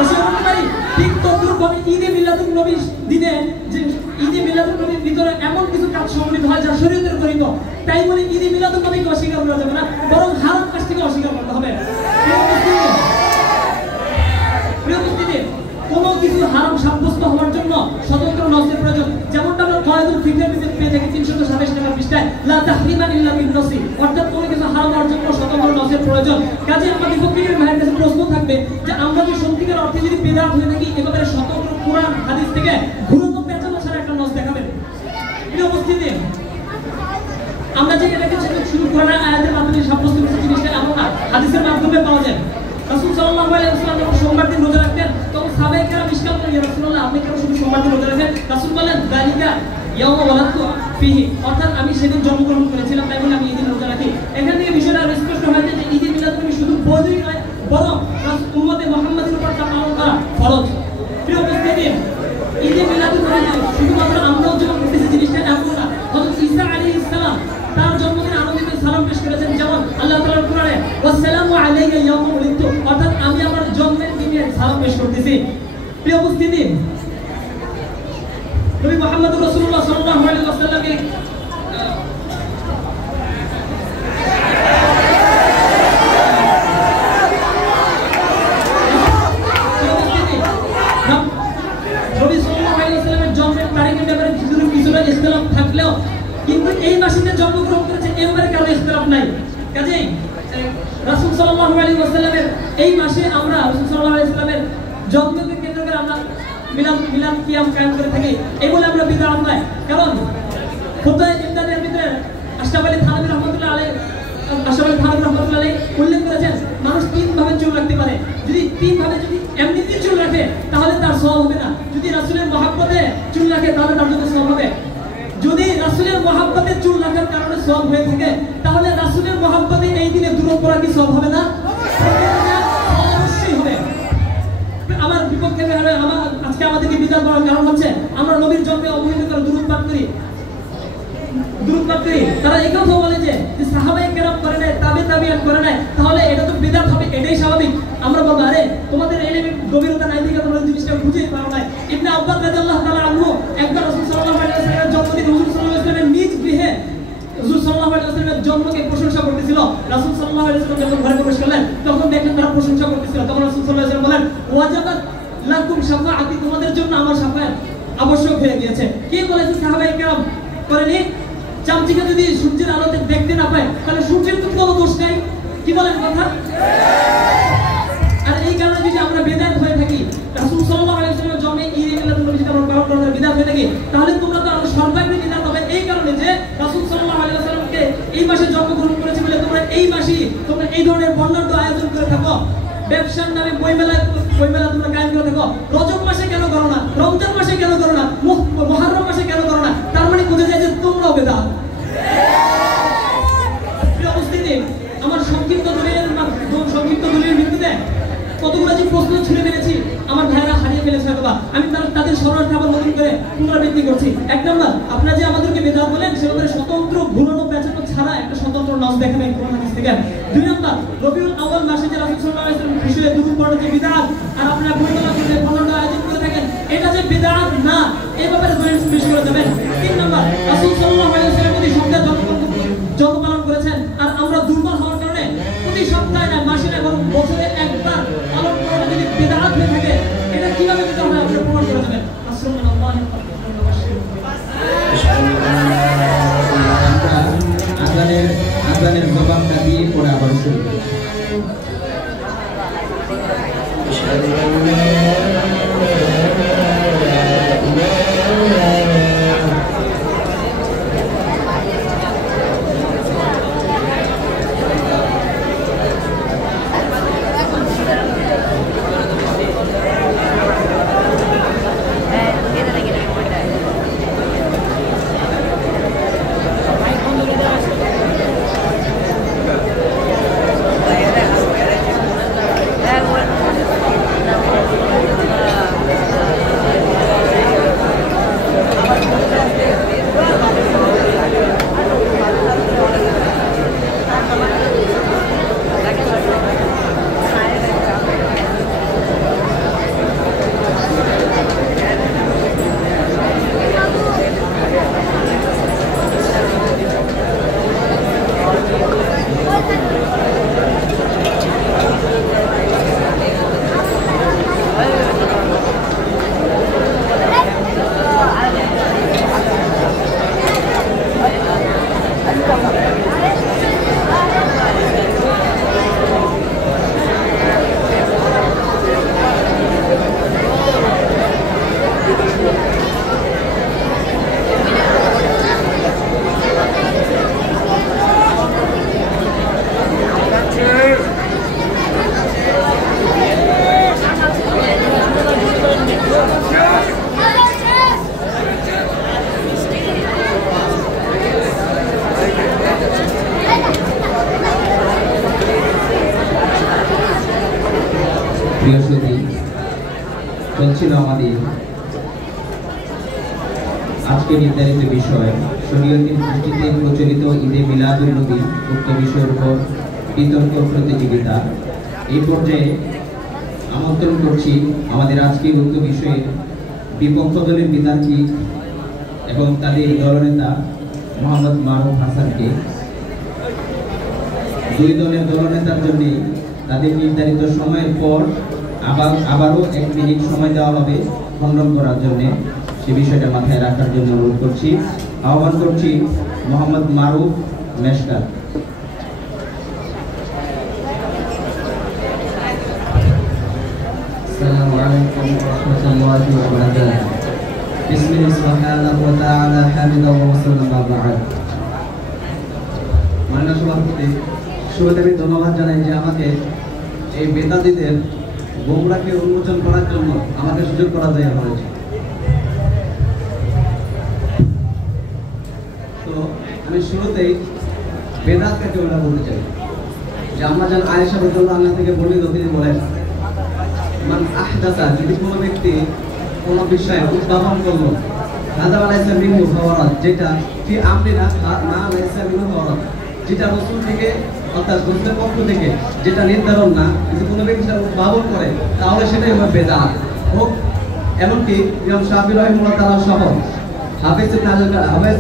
অস্বীকার করতে পারি? ঠিক তদ্রূপভাবে ঈদে মিলাদুন নবীর দিনে যে ঈদে মিলাদুন নবীর ভিতরে এমন কিছু কাজ সংগঠিত হয় যা শরীয়তের গর্হিত, তাই বলে ঈদে মিলাদুন নবীকে অস্বীকার করা যাবে না, বরং হারাম কাজটিকে অস্বীকার করতে হবে। প্রিয় উপস্থিতি, কোনো কিছু হারাম সাব্যস্ত হওয়ার জন্য স্বতন্ত্র নসের প্রয়োজন। যেমনটা আমরা কয়েদুল ফিকহের ভিতরে পেয়ে থাকি 327 নম্বর পৃষ্ঠায়, লা তাহরিমা ইল্লা বিন নসি, অর্থাৎ কোনো কিছু হারাম হওয়ার জন্য স্বতন্ত্র নসের প্রয়োজন। কাজে আমাদের বিপক্ষের ভাইয়ের কাছে প্রশ্ন থাকবে যে আমরা যে সত্যিকার অর্থে যদি বিদআত হয়ে থাকি, এভাবে স্বতন্ত্র কোরআন হাদিস থেকে ঘুরনো পেঁচানো ছাড়া একটা নস দেখাবেন। প্রিয় উপস্থিতি, আমরা যে এটাকে শুরু কোরআনের আয়াতের মাধ্যমে সাব্যস্ত করেছি জিনিসটা এমন না, হাদিসের মাধ্যমে পাওয়া যায়। রাসূল সাল্লাল্লাহু আলাইহি ওয়াসাল্লাম যখন সোমবার দিন রোজা রাখতেন তখন সাহাবায়ে কেরাম ইশকাল করেন, ইয়া রাসূলুল্লাহ আপনি কেন শুধু সোমবার দিন রোজা রাখেন? রাসূল বলেন যালিকা ইয়াউমা ওয়ালাদতু ফিহি, অর্থাৎ আমি সেদিন জন্মগ্রহণ করেছিলাম তাই বলে আমি এই দিন রোজা রাখি। এখান থেকে বিষয়টা আরো স্পষ্ট হয় যে ঈদে মিলাদ নবী শুধু বৈধই নয়, বরং উম্মতে মুহাম্মাদের উপর তা পালন করা ফরজ। প্রিয় উপস্থিতি, ঈদে মিলাদ নবী শুধুমাত্র আমরা উদযাপন করতেছি জিনিসটা এমন না। হযরত ঈসা আলাইহিস সালাম তার জন্মদিনে আনন্দিত সালাম পেশ করেছেন, যেমন আল্লাহ তাআলা কোরআনে ওয়াসসালামু আলাইকা ইয়াউমা উলিদতু, অর্থাৎ আমি আমার জন্মের দিনে সালাম পেশ করতেছি। প্রিয় উপস্থিতি, নবী মুহাম্মদ রাসূলুল্লাহ সাল্লাল্লাহু আলাইহি ওয়াসাল্লামকে জন্মের তারিখের ব্যাপারে কিছুটা ইখতিলাফ থাকলেও কিন্তু এই মাসিতে জন্মগ্রহণ করেছে এই ব্যাপারে কারো ইখতিলাফ নাই। কাজেই রাসূল সাল্লাল্লাহু আলাইহি ওয়াসাল্লামের এই মাসে আমরা রাসূল সাল্লাল্লাহু আলাইহি ওয়াসাল্লামের জন্মকে কেন্দ্র করে আমরা মিলাদ কিয়াম কায়েম করে থাকি, এই বলে আমরা বিদআত নয়। কারণ খুতবায়ে ইমদাদের ভিতরে আশরাফ আলী থানভী রাহমাতুল্লাহ আলাইহি উল্লেখ করেছেন মানুষ তিন ভাবে চুল রাখতে পারে। যদি তিন ভাবে যদি এমনিতেই চুল রাখে তাহলে তার সওয়াব হবে না, যদি রাসূলের মহব্বতে চুল রাখে তাহলে তার জন্য সওয়াব হবে। যদি রাসূলের মহব্বতে চুল রাখার কারণে সওয়াব হয়ে থাকে তাহলে রাসূলের মহব্বতে এই দিনে দুরূদ পড়া কি সওয়াব হবে না? অবশ্যই হবে। আমার বিপক্ষে আমার আজকে আমাদেরকে বিদাত করার কারণ হচ্ছে আমরা নবীর জন্মে অবহেলিত করে দুরূদ পাঠ করি। তারা এই কথা বলে যে সাহাবায়ে কেরাম করে নাই, তাবিঈন করে নাই, তাহলে এটা তো বিদআত হবে, এটাই স্বাভাবিক। আমরা বলবো আরে তোমাদের ইলমে গভীরতা নাই দিকে তোমরা জিনিসটা বুঝেই পারো না। ইবনে আব্বাস রাদিয়াল্লাহু তাআলা আনহু একবার রাসূল সাল্লাল্লাহু আলাইহি ওয়াসাল্লামের জন্মদিন হুজুর সাল্লাল্লাহু আলাইহি ওয়াসাল্লামের নিজ গৃহে হুজুর সাল্লাল্লাহু আলাইহি ওয়াসাল্লামের জন্মকে প্রশংসা করতেছিল। রাসূল সাল্লাল্লাহু আলাইহি ওয়াসাল্লাম যখন ঘরে প্রবেশ করলেন তখন দেখলেন তারা প্রশংসা করতেছিল। তখন রাসূল সাল্লাল্লাহু আলাইহি ওয়াসাল্লাম বলেন ওয়াজাবাত লাকুম শাফাআতি, তোমাদের জন্য আমার শাফায়াত আবশ্যক হয়ে গিয়েছে। কে বলেছে? সাহাবায়ে কেরাম করেনি। চামচিকে যদি সূর্যের আলোতে দেখতে না পায় তাহলে সূর্যের তো কোনো দোষ নাই, কি বলেন কথা? আর এই কারণে যদি আমরা বিদআত হয়ে থাকি, রাসূল সাল্লাল্লাহু আলাইহি ওয়াসাল্লামের জন্মে ঈদ মিলাদুন নবী যদি আমরা পালন করার বিদআত হয়ে থাকি তাহলে তোমরা তো আরো সর্বাগ্রে বিদআত হবে। এই কারণে যে রাসূল সাল্লাল্লাহু আলাইহি ওয়াসাল্লামকে এই মাসে জন্মগ্রহণ করেছে বলে তোমরা এই মাসে তোমরা এই ধরনের বর্ণাঢ্য আয়োজন করে থাকো, ব্যবসার নামে বইমেলা তোমরা কায়েম করে থাকো। রজব মাসে কেন করো না? রমজান মাসে কেন করো না? মুহররম মাসে কেন করো না? তার মানে বোঝা যায় যে তোমরাও বিদআত। প্রিয় উপস্থিতি, আমার সংক্ষিপ্ত দলিলের ভিত্তিতে কতগুলো যে প্রশ্ন ছুড়ে মেরেছি আমার ভাইরা হারিয়ে ফেলেছে হয়তো বা আমি তাদের স্মরণার্থে আবার নতুন করে পুনরাবৃত্তি করছি। এক নম্বর, আপনারা যে আমাদেরকে বিদআত বলেন সেভাবে স্বতন্ত্র ঘুরানো পেঁচানো ছাড়া একটা স্বতন্ত্র নাচ দেখাবেন কোরআন হাদিস থেকে। দুই নম্বর, রবিউল আউয়াল মাসে যে রাসূল সাল্লাল্লাহু আলাইহি ওয়াসাল্লাম খুশিতে দুরূদ পড়ানো যে বিদআত আর আপনারা বইমেলা করে বর্ণাঢ্য আয়োজন করে থাকেন এটা যে বিদআত না এই ব্যাপারে দলিল পেশ করে দেবেন। তিন নম্বর, রাসূল সাল্লাল্লাহু আলাইহি ওয়াসাল্লাম প্রতি সপ্তাহে যত পালন করেছেন আর আমরা দুর্বল হওয়ার কারণে প্রতি সপ্তাহে না মাসে না বরং বছরে একবার পালন করা যদি বিদআত হয়ে থাকে এটা কিভাবে বিদআত হয় আপনি প্রমাণ করে দেবেন। আযানের জবাবটা দিয়ে পরে আবার শুরু করব। প্রিয় সুধী, চলছিল আমাদের আজকে নির্ধারিত বিষয় শরীয়তের দৃষ্টিতে প্রচলিত ঈদে মিলাদুন নবী উক্ত বিষয়ের উপর বিতর্ক প্রতিযোগিতা। এই পর্যায়ে আমন্ত্রণ করছি আমাদের আজকের উক্ত বিষয়ে বিপক্ষ দলের বিতার্কী এবং তাদের দলনেতা মোহাম্মদ মারুফ হাসানকে। দুই দলের দলনেতার জন্য তাদের নির্ধারিত সময়ের পর আবারও 1 মিনিট সময় দেওয়া হবে খণ্ডন করার জন্য। সে বিষয়টা মাথায় রাখার জন্য অনুরোধ করছি। আহ্বান করছি মোহাম্মদ মারুফ মেশকাত। আসসালামু আলাইকুম ওয়া রাহমাতুল্লাহি ওয়া বারাকাতুহু। বিসমিল্লাহি সুবহানাহু ওয়া তাআলা হামিদাহু ওয়া সাল্লাল্লাহু আলাইহি। মাননীয় সভাপতি, শুরুতে আমি ধন্যবাদ জানাই যে আমাকে এই বেদাতীদের গোমরাহকে উন্মোচন করার জন্য আমাকে সুযোগ করা দেওয়া হয়েছে। তো আমি শুরুতেই বেদাত কাকে ওটা বলতে চাই যে আমরা যেন আয়েশা রাদিয়াল্লাহু আনহা থেকে বর্ণিত, তিনি বলেন মান আহদাসা, যদি কোনো ব্যক্তি কোনো বিষয়ে উদ্ভাবন করলো, হাদা আলাইসা মিনহু ফাওয়ারাত, যেটা কি আমরিনা না আলাইসা মিনহু ফাওয়ারাত, যেটা রাসূল থেকে অর্থাৎ রাসূলের পক্ষ থেকে যেটা নির্ধারণ না, যদি কোনো ব্যক্তি সেটা উদ্ভাবন করে তাহলে সেটাই হবে বেদাত। হোক এমনকি ইমাম শাফিঈ রাহিমাহুল্লাহ তাআলা সহ হাফেজ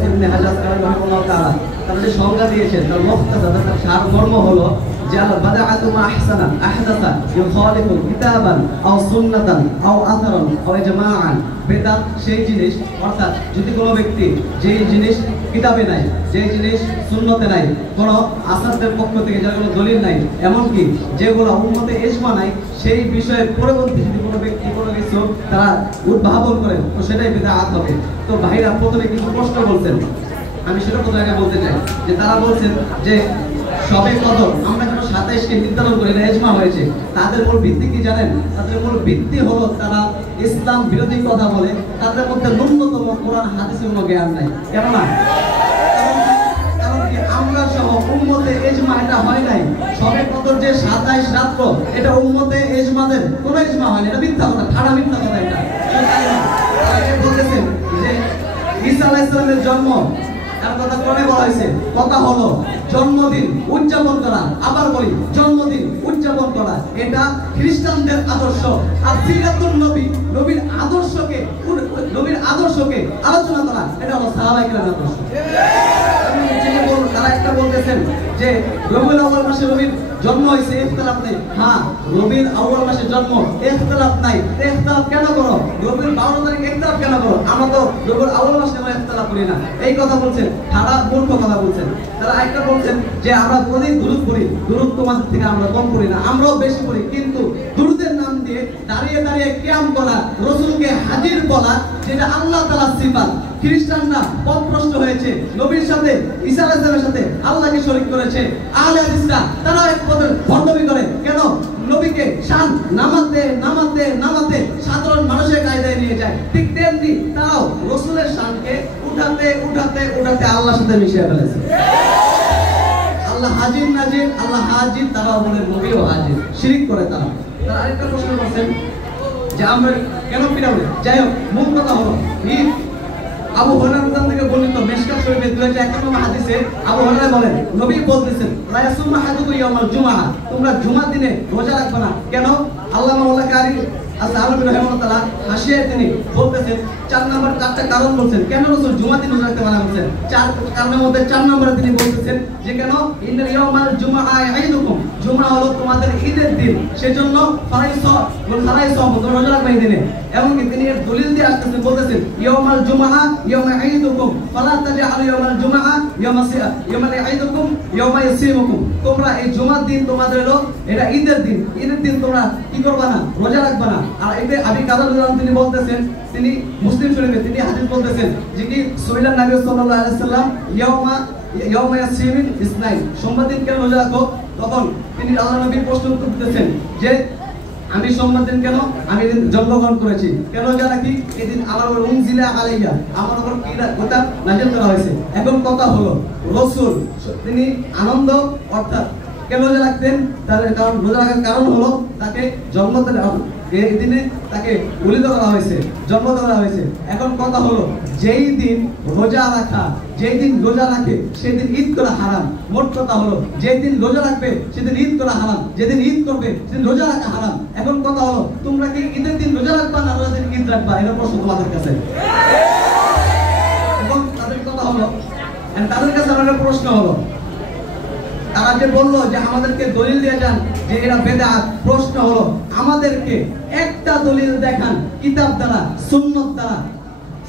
ইবনে হাজার রাহিমাহুল্লাহ তাআলা তারা যে সংজ্ঞা দিয়েছেন তার মুখতাসার তার সারমর্ম হলো যে আল বাদাআতু মা আহসানা আহদাসা ইউখালিফু কিতাবান আও সুন্নাতান আও আসারান আও ইজমাআন। বেদাত সেই জিনিস, অর্থাৎ যদি কোনো ব্যক্তি যেই জিনিস কিতাবে নাই, যেই জিনিস সুন্নতে নাই, কোনো আসারদের পক্ষ থেকে যার কোনো দলিল নাই, এমনকি যেগুলো উম্মতে ইজমা নাই, সেই বিষয়ের পরবর্তী যদি কোনো ব্যক্তি কোনো কিছু তারা উদ্ভাবন করেন তো সেটাই বেদাত হবে। তো ভাইরা প্রথমে কিছু প্রশ্ন বলছেন, আমি সেটা প্রথমে বলতে চাই যে তারা বলছেন যে সবে কদর আমরা কেন 27কে নির্ধারণ করে ইজমা হয়েছে, তাদের মূল ভিত্তি কি জানেন? তাদের মূল ভিত্তি হলো তারা ইসলাম বিরোধী কথা বলে, তাদের মধ্যে ন্যূনতম কোরআন হাদিসের কোনো জ্ঞান নাই। কেন না? কারণ কি আমরা সহ উম্মতে ইজমা এটা হয় নাই। সবে কদর যে 27 রাত্র, এটা উম্মতে ইজমাদের কোনো ইজমা হয় না, এটা মিথ্যা কথা, ঠাড়া মিথ্যা কথা। এটা বলতেছেন যে ঈসা আলাইহিস সালামের জন্ম এর কথা কোরআনে বলা হয়েছে, কথা হলো জন্মদিন উদযাপন করা। আবার বলি, জন্মদিন উদযাপন করা এটা খ্রিস্টানদের আদর্শ। আর সিরাতুন নবী, নবীর আদর্শকে আলোচনা করা এটা হলো সাহাবায়ে কেরামের আদর্শ। তারা একটা বলতেছেন যে রবিউল আউয়াল মাসে নবীর জন্ম হয়েছে, ইখতিলাফ নাই। হ্যাঁ, রবিউল আউয়াল মাসে জন্ম, ইখতিলাফ নাই। ইখতিলাফ কেন করো? রবিউল 12 তারিখ ইখতিলাফ কেন করো? আমরা তো রবিউল আউয়াল মাসে আমরা ইখতিলাফ করি না। এই কথা বলছেন, তারা মূর্খ কথা বলছেন। তারা একটা বলছেন যে আমরা প্রতিদিন দুরূদ পড়ি, দুরূদ তোমাদের থেকে আমরা কম পড়ি না, আমরাও বেশি পড়ি। কিন্তু দুরূদের নাম দিয়ে দাঁড়িয়ে দাঁড়িয়ে কিয়াম করা, রাসূলকে হাজির বলা, যেটা আল্লাহ তাআলার সিফাত। খ্রিস্টানরা পথভ্রষ্ট হয়েছে, নবীর সাথে ঈসা আলাইহিস সালামের সাথে আল্লাহকে শরীক করেছে। আহলে হাদিসরা তারা এক পথে ভণ্ডামি করে। কেন? নবীকে শান নামাতে সাধারণ মানুষের কায়দায় নিয়ে যায়। ঠিক তেমনি তারাও রাসূলের শানকে উঠাতে আল্লাহর সাথে মিশিয়ে ফেলেছে। আল্লাহ হাজির নাজির, আল্লাহ হাজির, তারাও বলে নবীও হাজির, শিরক করে তারা। তারা আরেকটা প্রশ্ন করছেন যে আমরা কেন পিরামিড। যাই হোক, মূল কথা হলো আবু হুরায়রা থেকে বর্ণিত মিশকাত শরীফের 2051 নম্বর হাদিসে আবু হুরায়রা বলেন, নবী বলতেছেন লা ইয়াসুমু আহাদুকুম ইয়াউমাল জুমআহ, তোমরা জুমার দিনে রোজা রাখবে না। কেন? আল্লাহ মাওলা কারি আসহাবুর রাহিমাহুল্লাহ তাআলা হাসিয়ে তিনি বলতেছেন 4 নম্বর 4টা কারণ বলছেন কেন রাসূল জুমার দিন রোজা রাখতে মানা করছেন। 4 কারণের মধ্যে 4 নম্বরে তিনি বলতেছেন যে কেন ইন্নাল ইয়াউমাল জুমআহ ঈদুকুম, জুমা হলো তোমাদের ঈদের দিন, সেজন্য রোজা রাখবে এই দিনে। এমনকি তিনি এর দলিল দিয়ে আসতেছেন, বলতেছেন ইয়াউমাল জুমআহ ইয়াউমা ঈদুকুম ফালা তাজআলু ইয়াউমাল জুমআহ ইয়াউমা ঈদুকুম ইয়াউমা ইয়াসিমুকুম, তোমরা এই জুমার দিন তোমাদের হলো এটা ঈদের দিন, ঈদের দিন তোমরা কি করবে না? রোজা রাখবে না। আর এতে আবি কাদার তিনি বলতেছেন, তিনি মুসলিম শরীফে তিনি হাদিস বলতেছেন যে কি সুইলান নবী সাল্লাল্লাহু আলাইহি ওয়াসাল্লাম ইয়াউমা ইয়াসিমিন ইসনাইন, সোমবার দিন কেন রোজা রাখো? তখন তিনি আল্লাহর নবীর প্রশ্ন উত্তর দিতেছেন যে আমি সোমবার দিন কেন আমি জন্মগ্রহণ করেছি, কেন জানা কি এই দিন আমার উপর উনজিলা আলাইয়া, আমার উপর কি কথা নাযিল করা হয়েছে। এখন কথা হলো রাসূল তিনি আনন্দ অর্থাৎ কেন রোজা রাখতেন? তার কারণ রোজা রাখার কারণ হলো তাকে জন্ম এই দিনে তাকে উলিত করা হয়েছে, জন্ম দেওয়া হয়েছে। এখন কথা হলো যেই দিন রোজা রাখা, যেই দিন রোজা রাখে সেই দিন ঈদ করা হারাম। মোট কথা হলো যেই দিন রোজা রাখবে সেদিন ঈদ করা হারাম, যেদিন ঈদ করবে সেদিন রোজা রাখা হারাম। এখন কথা হলো তোমরা কি ঈদের দিন রোজা রাখবা না রোজার দিন ঈদ রাখবা? এটা প্রশ্ন তোমাদের কাছে। এবং তাদের কথা হলো, তাদের কাছে আমার প্রশ্ন হলো, তারা যে বললো যে আমাদেরকে দলিল দিয়ে যান যে এটা বেদাত, প্রশ্ন হলো আমাদেরকে একটা দলিল দেখান কিতাব দ্বারা, সুন্নাত দ্বারা,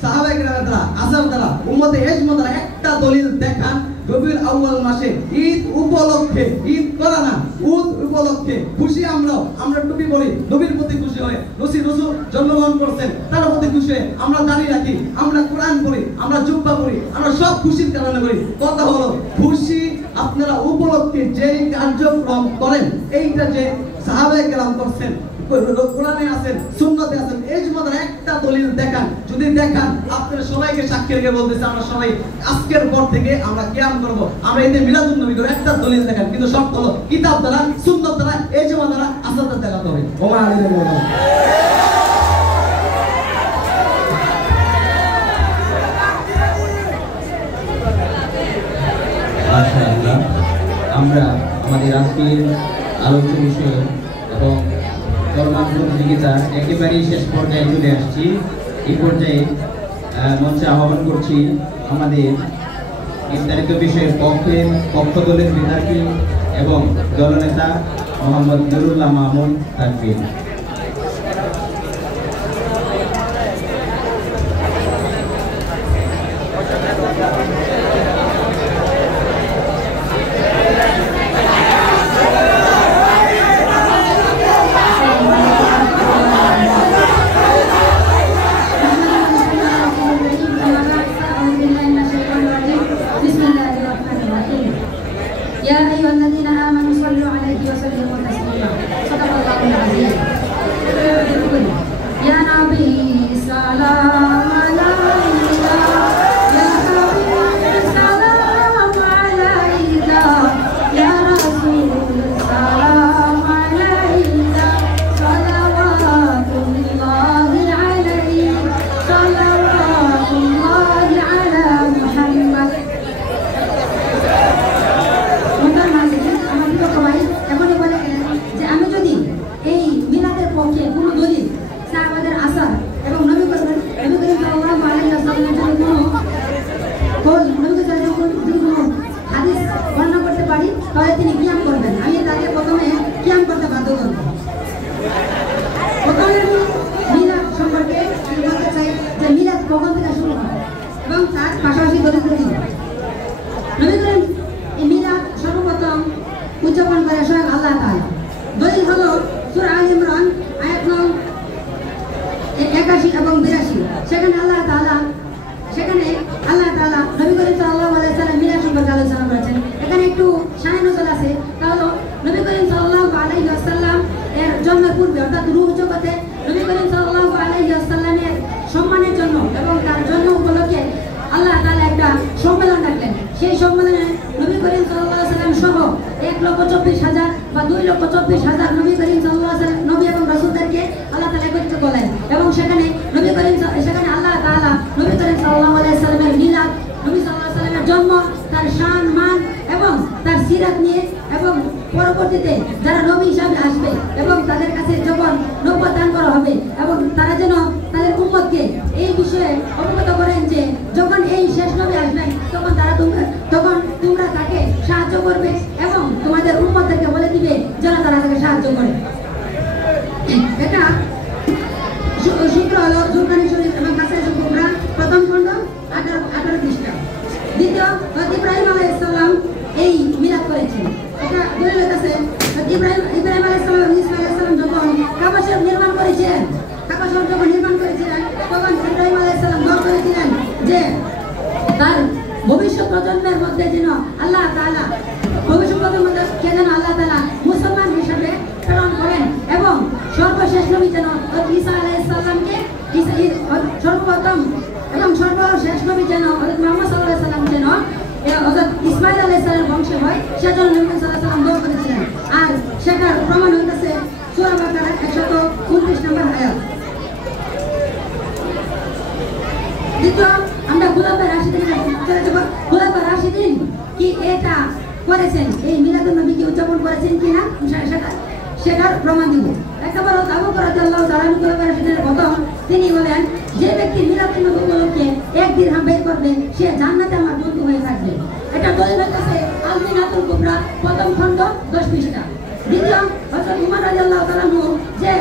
সাহাবায়ে কেরামের দ্বারা, আসর দ্বারা, উম্মতে ইজমা দ্বারা একটা দলিল দেখান রবিউল আউয়াল মাসে ঈদ উপলক্ষে, ঈদ করা না, ঈদ উপলক্ষে খুশি আমরা টুপি পরি, নবীর প্রতি খুশি হয়ে, রাসূল জন্মগ্রহণ করছেন তার প্রতি খুশি হয়ে আমরা দাড়ি রাখি, আমরা কোরআন পড়ি, আমরা জুব্বা পড়ি, আমরা সব খুশির কারণে করি। কথা হলো খুশি আপনারা উপলক্ষে যেই কার্যক্রম করেন এইটা যে সাহাবায়ে কেরাম করছেন, কোরআনে আছেন, সুন্নাতে আছেন, ইজমাতে একটা দলিল দেখান। যদি দেখান আপনারা সবাইকে সাক্ষী রেখে বলতেছে আমরা সবাই আজকের পর থেকে আমরা কিয়াম করব, আমরা ঈদে মিলাদুন নবী করব, একটা দলিল দেখান। কিন্তু শর্ত হলো কিতাব দ্বারা, সুন্নাত দ্বারা, ইজমা দ্বারা, আসর দ্বারা দেখাতে হবে। ওমা আলীর মোহাম্মদ মাশাআল্লাহ, আমরা আমাদের আজকের আলোচ্য বিষয় এবং কোরআন প্রতিযোগিতা একেবারেই শেষ পর্যায়ে চলে আসছি। এই পর্যায়ে মঞ্চে আহ্বান করছি আমাদের নির্ধারিত বিষয়ের পক্ষ দলের বিধায়ক এবং দলনেতা মোহাম্মদ নুরুল্লাহ মামুন তাকবীর। يا أيها الذين آمنوا صلوا عليه وسلموا تسليما صدق الله العظيم يا نبي سلام عليك يا حبيب سلام عليك يا رسول سلام عليك صلوات الله عليك صلوات الله على محمد তাহলে তিনি কিয়াম করবেন। আমি তাকে প্রথমে কিয়াম করতে বাধ্য করব। প্রথমে আমি মিলাদ সম্পর্কে বলতে চাই যে মিলাদ কখন থেকে শুরু হয় এবং তার পাশাপাশি দলিল দিব। নবী করিম এই মিলাদ সর্বপ্রথম উদযাপন করে স্বয়ং আল্লাহ তাআলা। দলিল হলো সূরা আল ইমরান আয়াত নং 81 এবং 82। সেখানে আল্লাহ তাআলা নবী করিম সাল্লাল্লাহু আলাইহি ওয়াসাল্লাম মিলাদ সম্পর্কে আলোচনা করেছেন। এখানে একটু শানে নজর আছে, তাহলে নবী করিম সাল্লাল্লাহু আলাইহি ওয়াসাল্লাম এর জন্মের পূর্বে অর্থাৎ রূহ জগতে নবী করিম সাল্লাল্লাহু আলাইহি ওয়াসাল্লামের সম্মানের জন্য এবং তার জন্ম উপলক্ষে আল্লাহ তাআলা একটা সম্মেলন রাখলেন। সেই সম্মেলনে নবী করিম সাল্লাল্লাহু আলাইহি ওয়াসাল্লাম সহ 1,24,000 বা 2,24,000 নবী করিম সাল্লাল্লাহু আলাইহি ওয়াসাল্লাম নবী এবং রাসূলদেরকে আল্লাহ তাআলা একত্রিত করলেন এবং সেখানে আল্লাহ তাআলা নবী করিম সাল্লাল্লাহু আলাইহি ওয়াসাল্লামের মিলাদ, নবী সাল্লাল্লাহু আলাইহি ওয়াসাল্লামের জন্ম, তার শান মান এবং তার সিরাত নিয়ে এবং পরবর্তীতে যারা নবী হিসাবে আসবে এবং তাদের কাছে যখন নবুয়ত দান করা হবে এবং তারা যেন তাদের উম্মতকে এই বিষয়ে অবগত করেন যে যখন এই শেষ নবী আসবেন তখন তোমরা তাকে সাহায্য করবে এবং তোমাদের উম্মতদেরকে বলে দিবে যেন তারা তাকে সাহায্য করে। এটা সূত্র হলো জুরকানি শরীফ এবং কাসির কুবরা প্রথম খণ্ড 18 পৃষ্ঠা। দ্বিতীয় ইব্রাহিম আলাইহিস সালাম এই মিলাদ করেছেন। এটা দলিল আছে ইব্রাহিম আলাইহিস সালাম এবং ইসমাঈল আলাইহিস সালাম যখন কাবা শরীফ নির্মাণ করেছিলেন তখন ইব্রাহিম আলাইহিস সালাম দোয়া করেছিলেন যে তার ভবিষ্যৎ প্রজন্মের মধ্যে যেন আল্লাহ তাআলা মুসলমান হিসেবে প্রেরণ করেন এবং সর্বশেষ নবী যেন ঈসা আলাইহিস সালামকে সর্বপ্রথম এবং সর্বশেষ নবী যেন হযরত মুহাম্মদ সাল্লাল্লাহু আলাইহি ওয়াসাল্লাম যেন হযরত ইসমাঈল আলাইহিস সালামের বংশে হয় সেজন্য নবী সাল্লাল্লাহু আলাইহি ওয়াসাল্লাম দোয়া করেছিলেন। উদযাপন করেছেন কিনা সেটার প্রমাণ দিব। একেবারে আবু বকর রাদিয়াল্লাহু তাআলা আনহু প্রথম তিনি বলেন, যে ব্যক্তি মিলাদুন নবী উপলক্ষে 1 দিরহাম ব্যয় করবে সে জান্নাতে আমার বন্ধু হয়ে থাকবে। এটা দলিলের কাছে আল মিনাতুল কুবরা প্রথম খণ্ড 10 পৃষ্ঠা। দ্বিতীয় হযরত উমর রাদিয়াল্লাহু তাআলা যে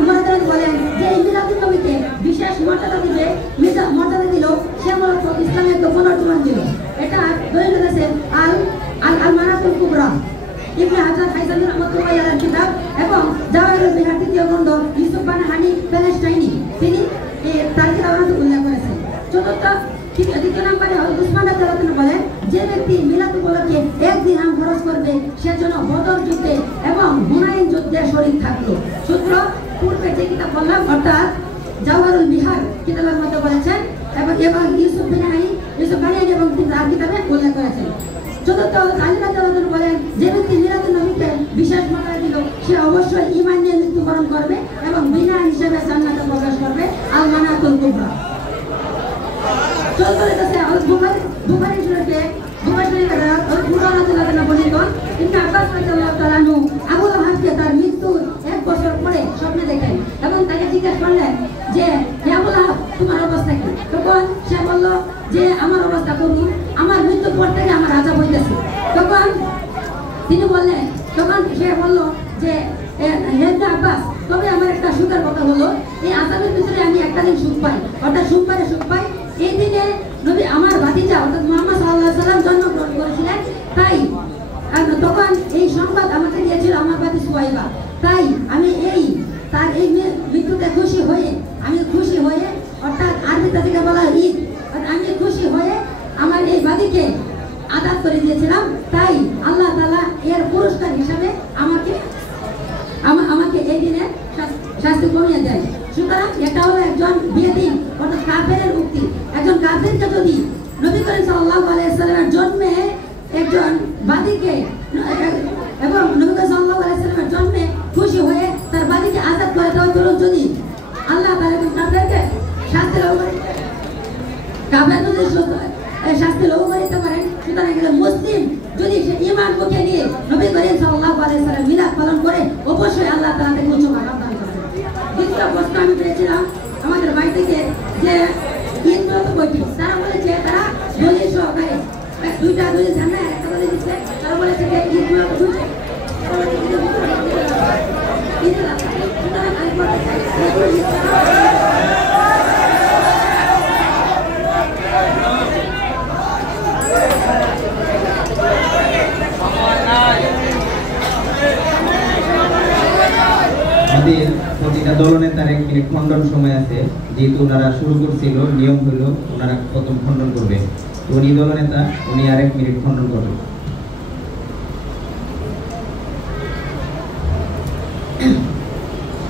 উমর রাদিয়াল্লাহু বলেন যে মিলাদুন নবীকে বিশেষ মর্যাদা দিবে, মর্যাদা দিল, সে মূলত ইসলামের পুনর্জীবন দিল। এটা দলিলের কাছে আল মানাতুল কুবরা ইবনে হাজার হাইসামি রাহমাতুল্লাহি আলাইহির কিতাব এবং জাওয়াহিরুল বিহার তৃতীয় খণ্ড ইউসুফ বানহানি প্যালেস্টাইনি তিনি তার কিতাবে উল্লেখ করেছেন। চতুর্থ দ্বিতীয় নম্বরে উসমান রাদিয়াল্লাহু তাআলা বলেন, যে ব্যক্তি মিলাদ উপলক্ষে 1 দিরহাম খরচ করবে সে যেন বদর যুদ্ধে এবং হুনাইন যুদ্ধে শরীক থাকলো। সূত্র পূর্বে যে কিতাব বললাম অর্থাৎ জাওয়াহিরুল বিহার কিতাবের মধ্যে বলেছেন এবং ইউসুফ বানহানি এবং তার কিতাবে উল্লেখ করেছেন। চতুর্থ আলী রাদিয়াল্লাহু তাআলা বলেন, যে ব্যক্তি মিলাদুন নবীকে বিশেষ মর্যাদা দিল সে অবশ্যই ঈমান নিয়ে মৃত্যুবরণ করবে এবং বিনা হিসেবে জান্নাতে প্রবেশ করবে। আল মানাতুল কুবরা। চতুর্থ আছে আল বুখারী শরীফে বর্ণিত ইবনে আব্বাস রাদিয়াল্লাহু তাআলা আনহু আবু লাহাবকে তার মৃত্যুর 1 বছর পরে স্বপ্নে দেখেন এবং তাকে জিজ্ঞেস করলেন যে হে আবু লাহাব তোমার অবস্থা কি? তখন সে বলল যে আমার অবস্থা করুন, আমার মৃত্যুর পর থেকে আমার আযাব হইতেছে। তখন তিনি বললেন, তখন সে বলল যে হে ইবনে আব্বাস, তবে আমার একটা সুখের কথা হলো এই আযাবের ভিতরে আমি একটা দিন সুখ পাই, অর্থাৎ সোমবারে সুখ পাই। এই দিনে নবী আমার ভাতিজা অর্থাৎ মুহাম্মদ সাল্লাল্লাহু আলাইহি ওয়াসাল্লাম জন্মগ্রহণ করেছিলেন, তাই তখন এই সংবাদ আমাকে দিয়েছিল আমার ভাতি সুহাইবা। তাই আমি তার এই মৃত্যুতে খুশি হয়ে অর্থাৎ আরবিতে থেকে বলা ঈদ, আমি খুশি হয়ে আমার এই বাদীকে আযাদ করে দিয়েছিলাম। তাই আল্লাহ তাআলা এর পুরস্কার হিসাবে আমাকে এই দিনে শাস্তি কমিয়ে দেয়। সুতরাং এটা হলো একজন বেদিন অর্থাৎ কাফেরের উক্তি। একজন কাফেরকে যদি নবী করিম সাল্লাল্লাহু আলাইহি ওয়াসাল্লামের জন্মে একজন বাদীকে এবং নবী করিম সাল্লাল্লাহু আলাইহি ওয়াসাল্লামের জন্মে খুশি হয়ে তার বাদীকে আযাদ করে দেওয়া হলো, যদি আল্লাহ তাআলা কাফেরকে শাস্তি লাভ করে শাস্তি লাভ করতে পারেন। সুতরাং একজন মুসলিম যদি সে ঈমান মুখে নিয়ে নবী করিম সাল্লাল্লাহু আলাইহি ওয়াসাল্লাম মিলাদ পালন করে অবশ্যই আল্লাহ তাআলা তাকে উচ্চ মাকাম দান করবেন। দ্বিতীয় প্রশ্ন আমি পেয়েছিলাম আমাদের বাড়ি থেকে যে ঈদ বইটি, তারা বলেছে তারা দলিল সহকারে দুইটা দলিল জানা একটা দলিল দিচ্ছে, তারা বলেছে যে ঈদ আমাদের প্রতিটা দলনেতার 1 মিনিট খণ্ডন সময় আছে, যেহেতু ওনারা শুরু করছিল নিয়ম হলো ওনারা প্রথম খণ্ডন করবে। উনি দলনেতা, উনি আর 1 মিনিট খণ্ডন করবেন।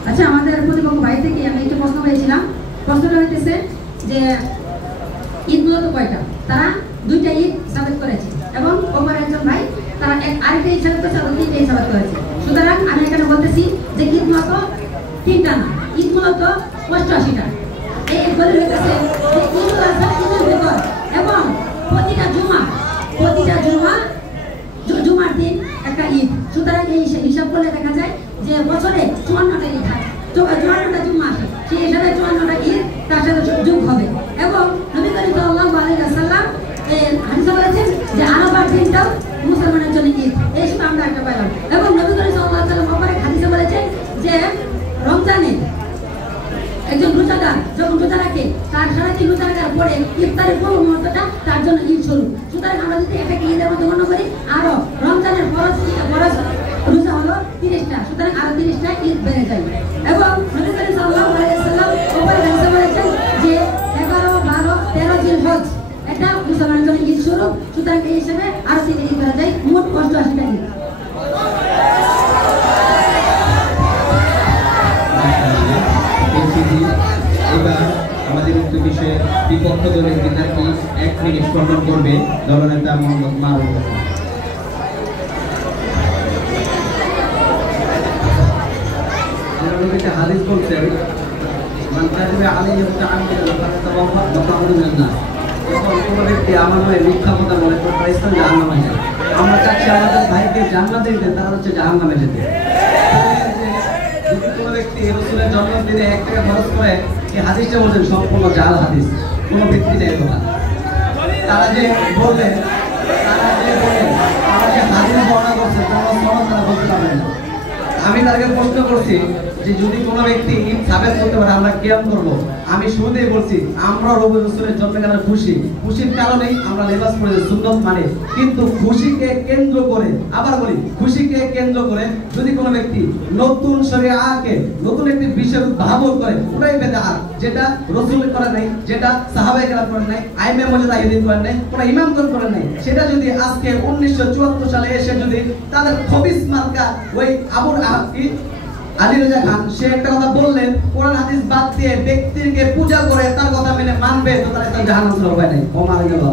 আচ্ছা, আমাদের প্রতিপক্ষ ভাই থেকে আমি একটা প্রশ্ন পেয়েছিলাম। প্রশ্নটা হইতেছে যে ঈদ মূলত কয়টা? তারা 2টা ঈদ সাবেত করেছে এবং অপর একজন ভাই তারা আরেকটা ঈদ সাবেত করেছে এবং 3টা ঈদ সাবেত করেছে। সুতরাং আমি এখানে বলতেছি যে ঈদ মূলত 3টা না, ঈদ মূলত 88টা। এই বলে হইতেছে যে ঈদুল আযহা, ঈদুল ফিতর এবং প্রতিটা জুমার দিন একটা ঈদ। সুতরাং এই হিসাব করলে দেখা যায় যে বছরে 54টা ঈদ হয়, 54টা জুম্মা আসে, সেই হিসাবে 54টা ঈদ তার সাথে যোগ হবে। এবং নবী করিম সাল্লাল্লাহু আলাইহি ওয়াসাল্লাম হাদিসে বলেছেন যে আরাফার দিনটাও মুসলমানের জন্য ঈদ। এই শুধু আমরা একটা পাইলাম। এবং নবী করিম সাল্লাল্লাহু আলাইহি ওয়াসাল্লাম অপর এক হাদিসে বলেছেন যে রমজানে একজন রোজাদার যখন রোজা রাখে তার সারাদিন রোজা রাখার পরে ইফতারের পূর্ব মুহূর্তটা তার জন্য ঈদ শুরু। সুতরাং আমরা যদি এটাকে ঈদের মধ্যে গণ্য করি, আরো রমজানের ফরজ রোজা হলো 30টা, সুতরাং আরো 30টা ঈদ বেড়ে যায়। এবং নবী করিম সাল্লাল্লাহু আলাইহি ওয়াসাল্লাম উপরে হাদিসে বলেছেন যে 11, 12, 13 জিলহজ এটা মুসলমানদের জন্য ঈদ শুরু। সুতরাং এই হিসেবে আরো 3টা ঈদ বেড়ে যায়, মোট 88টা ঈদ। এবার আমাদের উক্ত বিষয়ে বিপক্ষ দলের বিধায়ক 1 মিনিট খণ্ডন করবে দলনেতা মোহাম্মদ মারুফ হোসেন। নবীতে হাদিস বলছেন মান কাযিবা আলাইহি মুতাআম্মিদান ফাকাদ তাওয়াফা মাকারুন মিনান নাস। যখন কোনো ব্যক্তি আমার নামে মিথ্যা কথা বলে তো তার স্থান জাহান্নামে যায়। আমরা চাচ্ছি আমাদের ভাইকে জান্নাতে দিতে, তারা হচ্ছে জাহান্নামে যেতে। যদি কোনো ব্যক্তি রাসূলের জন্মদিনে 1 টাকা খরচ করে, এই হাদিসটা বলছেন সম্পূর্ণ জাল হাদিস, কোনো ভিত্তি নেই কথা। তারা যে বললেন, তারা যে হাদিস বর্ণনা করছে কোনো সনদ তারা বলতে পারবেন না। আমি তাকে প্রশ্ন করছি যে যদি কোনো ব্যক্তি ঈদ সাবেত করতে পারে আমরা কেমন করবো। আমি শুরুতেই বলছি আমরা রবি রাসূলের জন্মদিনে খুশি, খুশির কারণেই আমরা লেবাস পরে সুন্নত মানে, কিন্তু খুশিকে কেন্দ্র করে, আবার বলি খুশিকে কেন্দ্র করে যদি কোনো ব্যক্তি নতুন শরিয়াকে নতুন একটি বিষয় উদ্ভাবন করে, ওটাই বেদাত, যেটা রাসূল করেন নাই, যেটা সাহাবায়ে কেরাম করেন নাই, আইমে মুজতাহিদিন করেন নাই, কোনো ইমামগণ করেন নাই। সেটা যদি আজকে 1974 সালে এসে যদি তাদের খবিস মার্কা ওই আলী রাজা খান সে একটা কথা বললেন, কোরআন হাদিস বাদ দিয়ে ব্যক্তিকে পূজা করে তার কথা মেনে মানবে, তো তারা জাহান্নাম ছাড়া উপায় নাই। ও মারা গেল।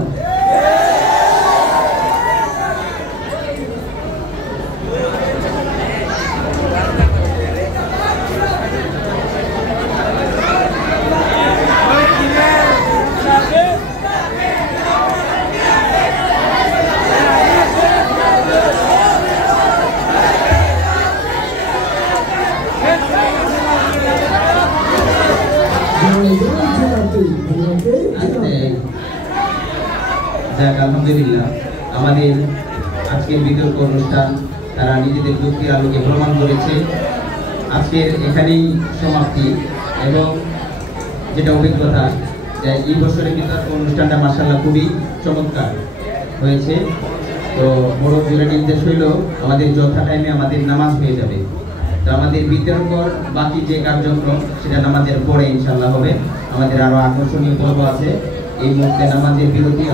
যাক আলহামদুলিল্লাহ, আমাদের আজকের বিতর্ক অনুষ্ঠান তারা নিজেদের যুক্তির আলোকে প্রমাণ করেছে। আজকের এখানেই সমাপ্তি, এবং যেটা অভিজ্ঞতা যে এই বছরের বিতর্ক অনুষ্ঠানটা মাশাআল্লাহ খুবই চমৎকার হয়েছে। তো মুরব্বীরা নির্দেশ হইল আমাদের যথা টাইমে আমাদের নামাজ হয়ে যাবে। তো আমাদের বিতর্কর বাকি যে কার্যক্রম সেটা নামাজের পরে ইনশাআল্লাহ হবে। আমাদের আরো আকর্ষণীয় পর্ব আছে। এই মুহূর্তে নামাজের বিরতি।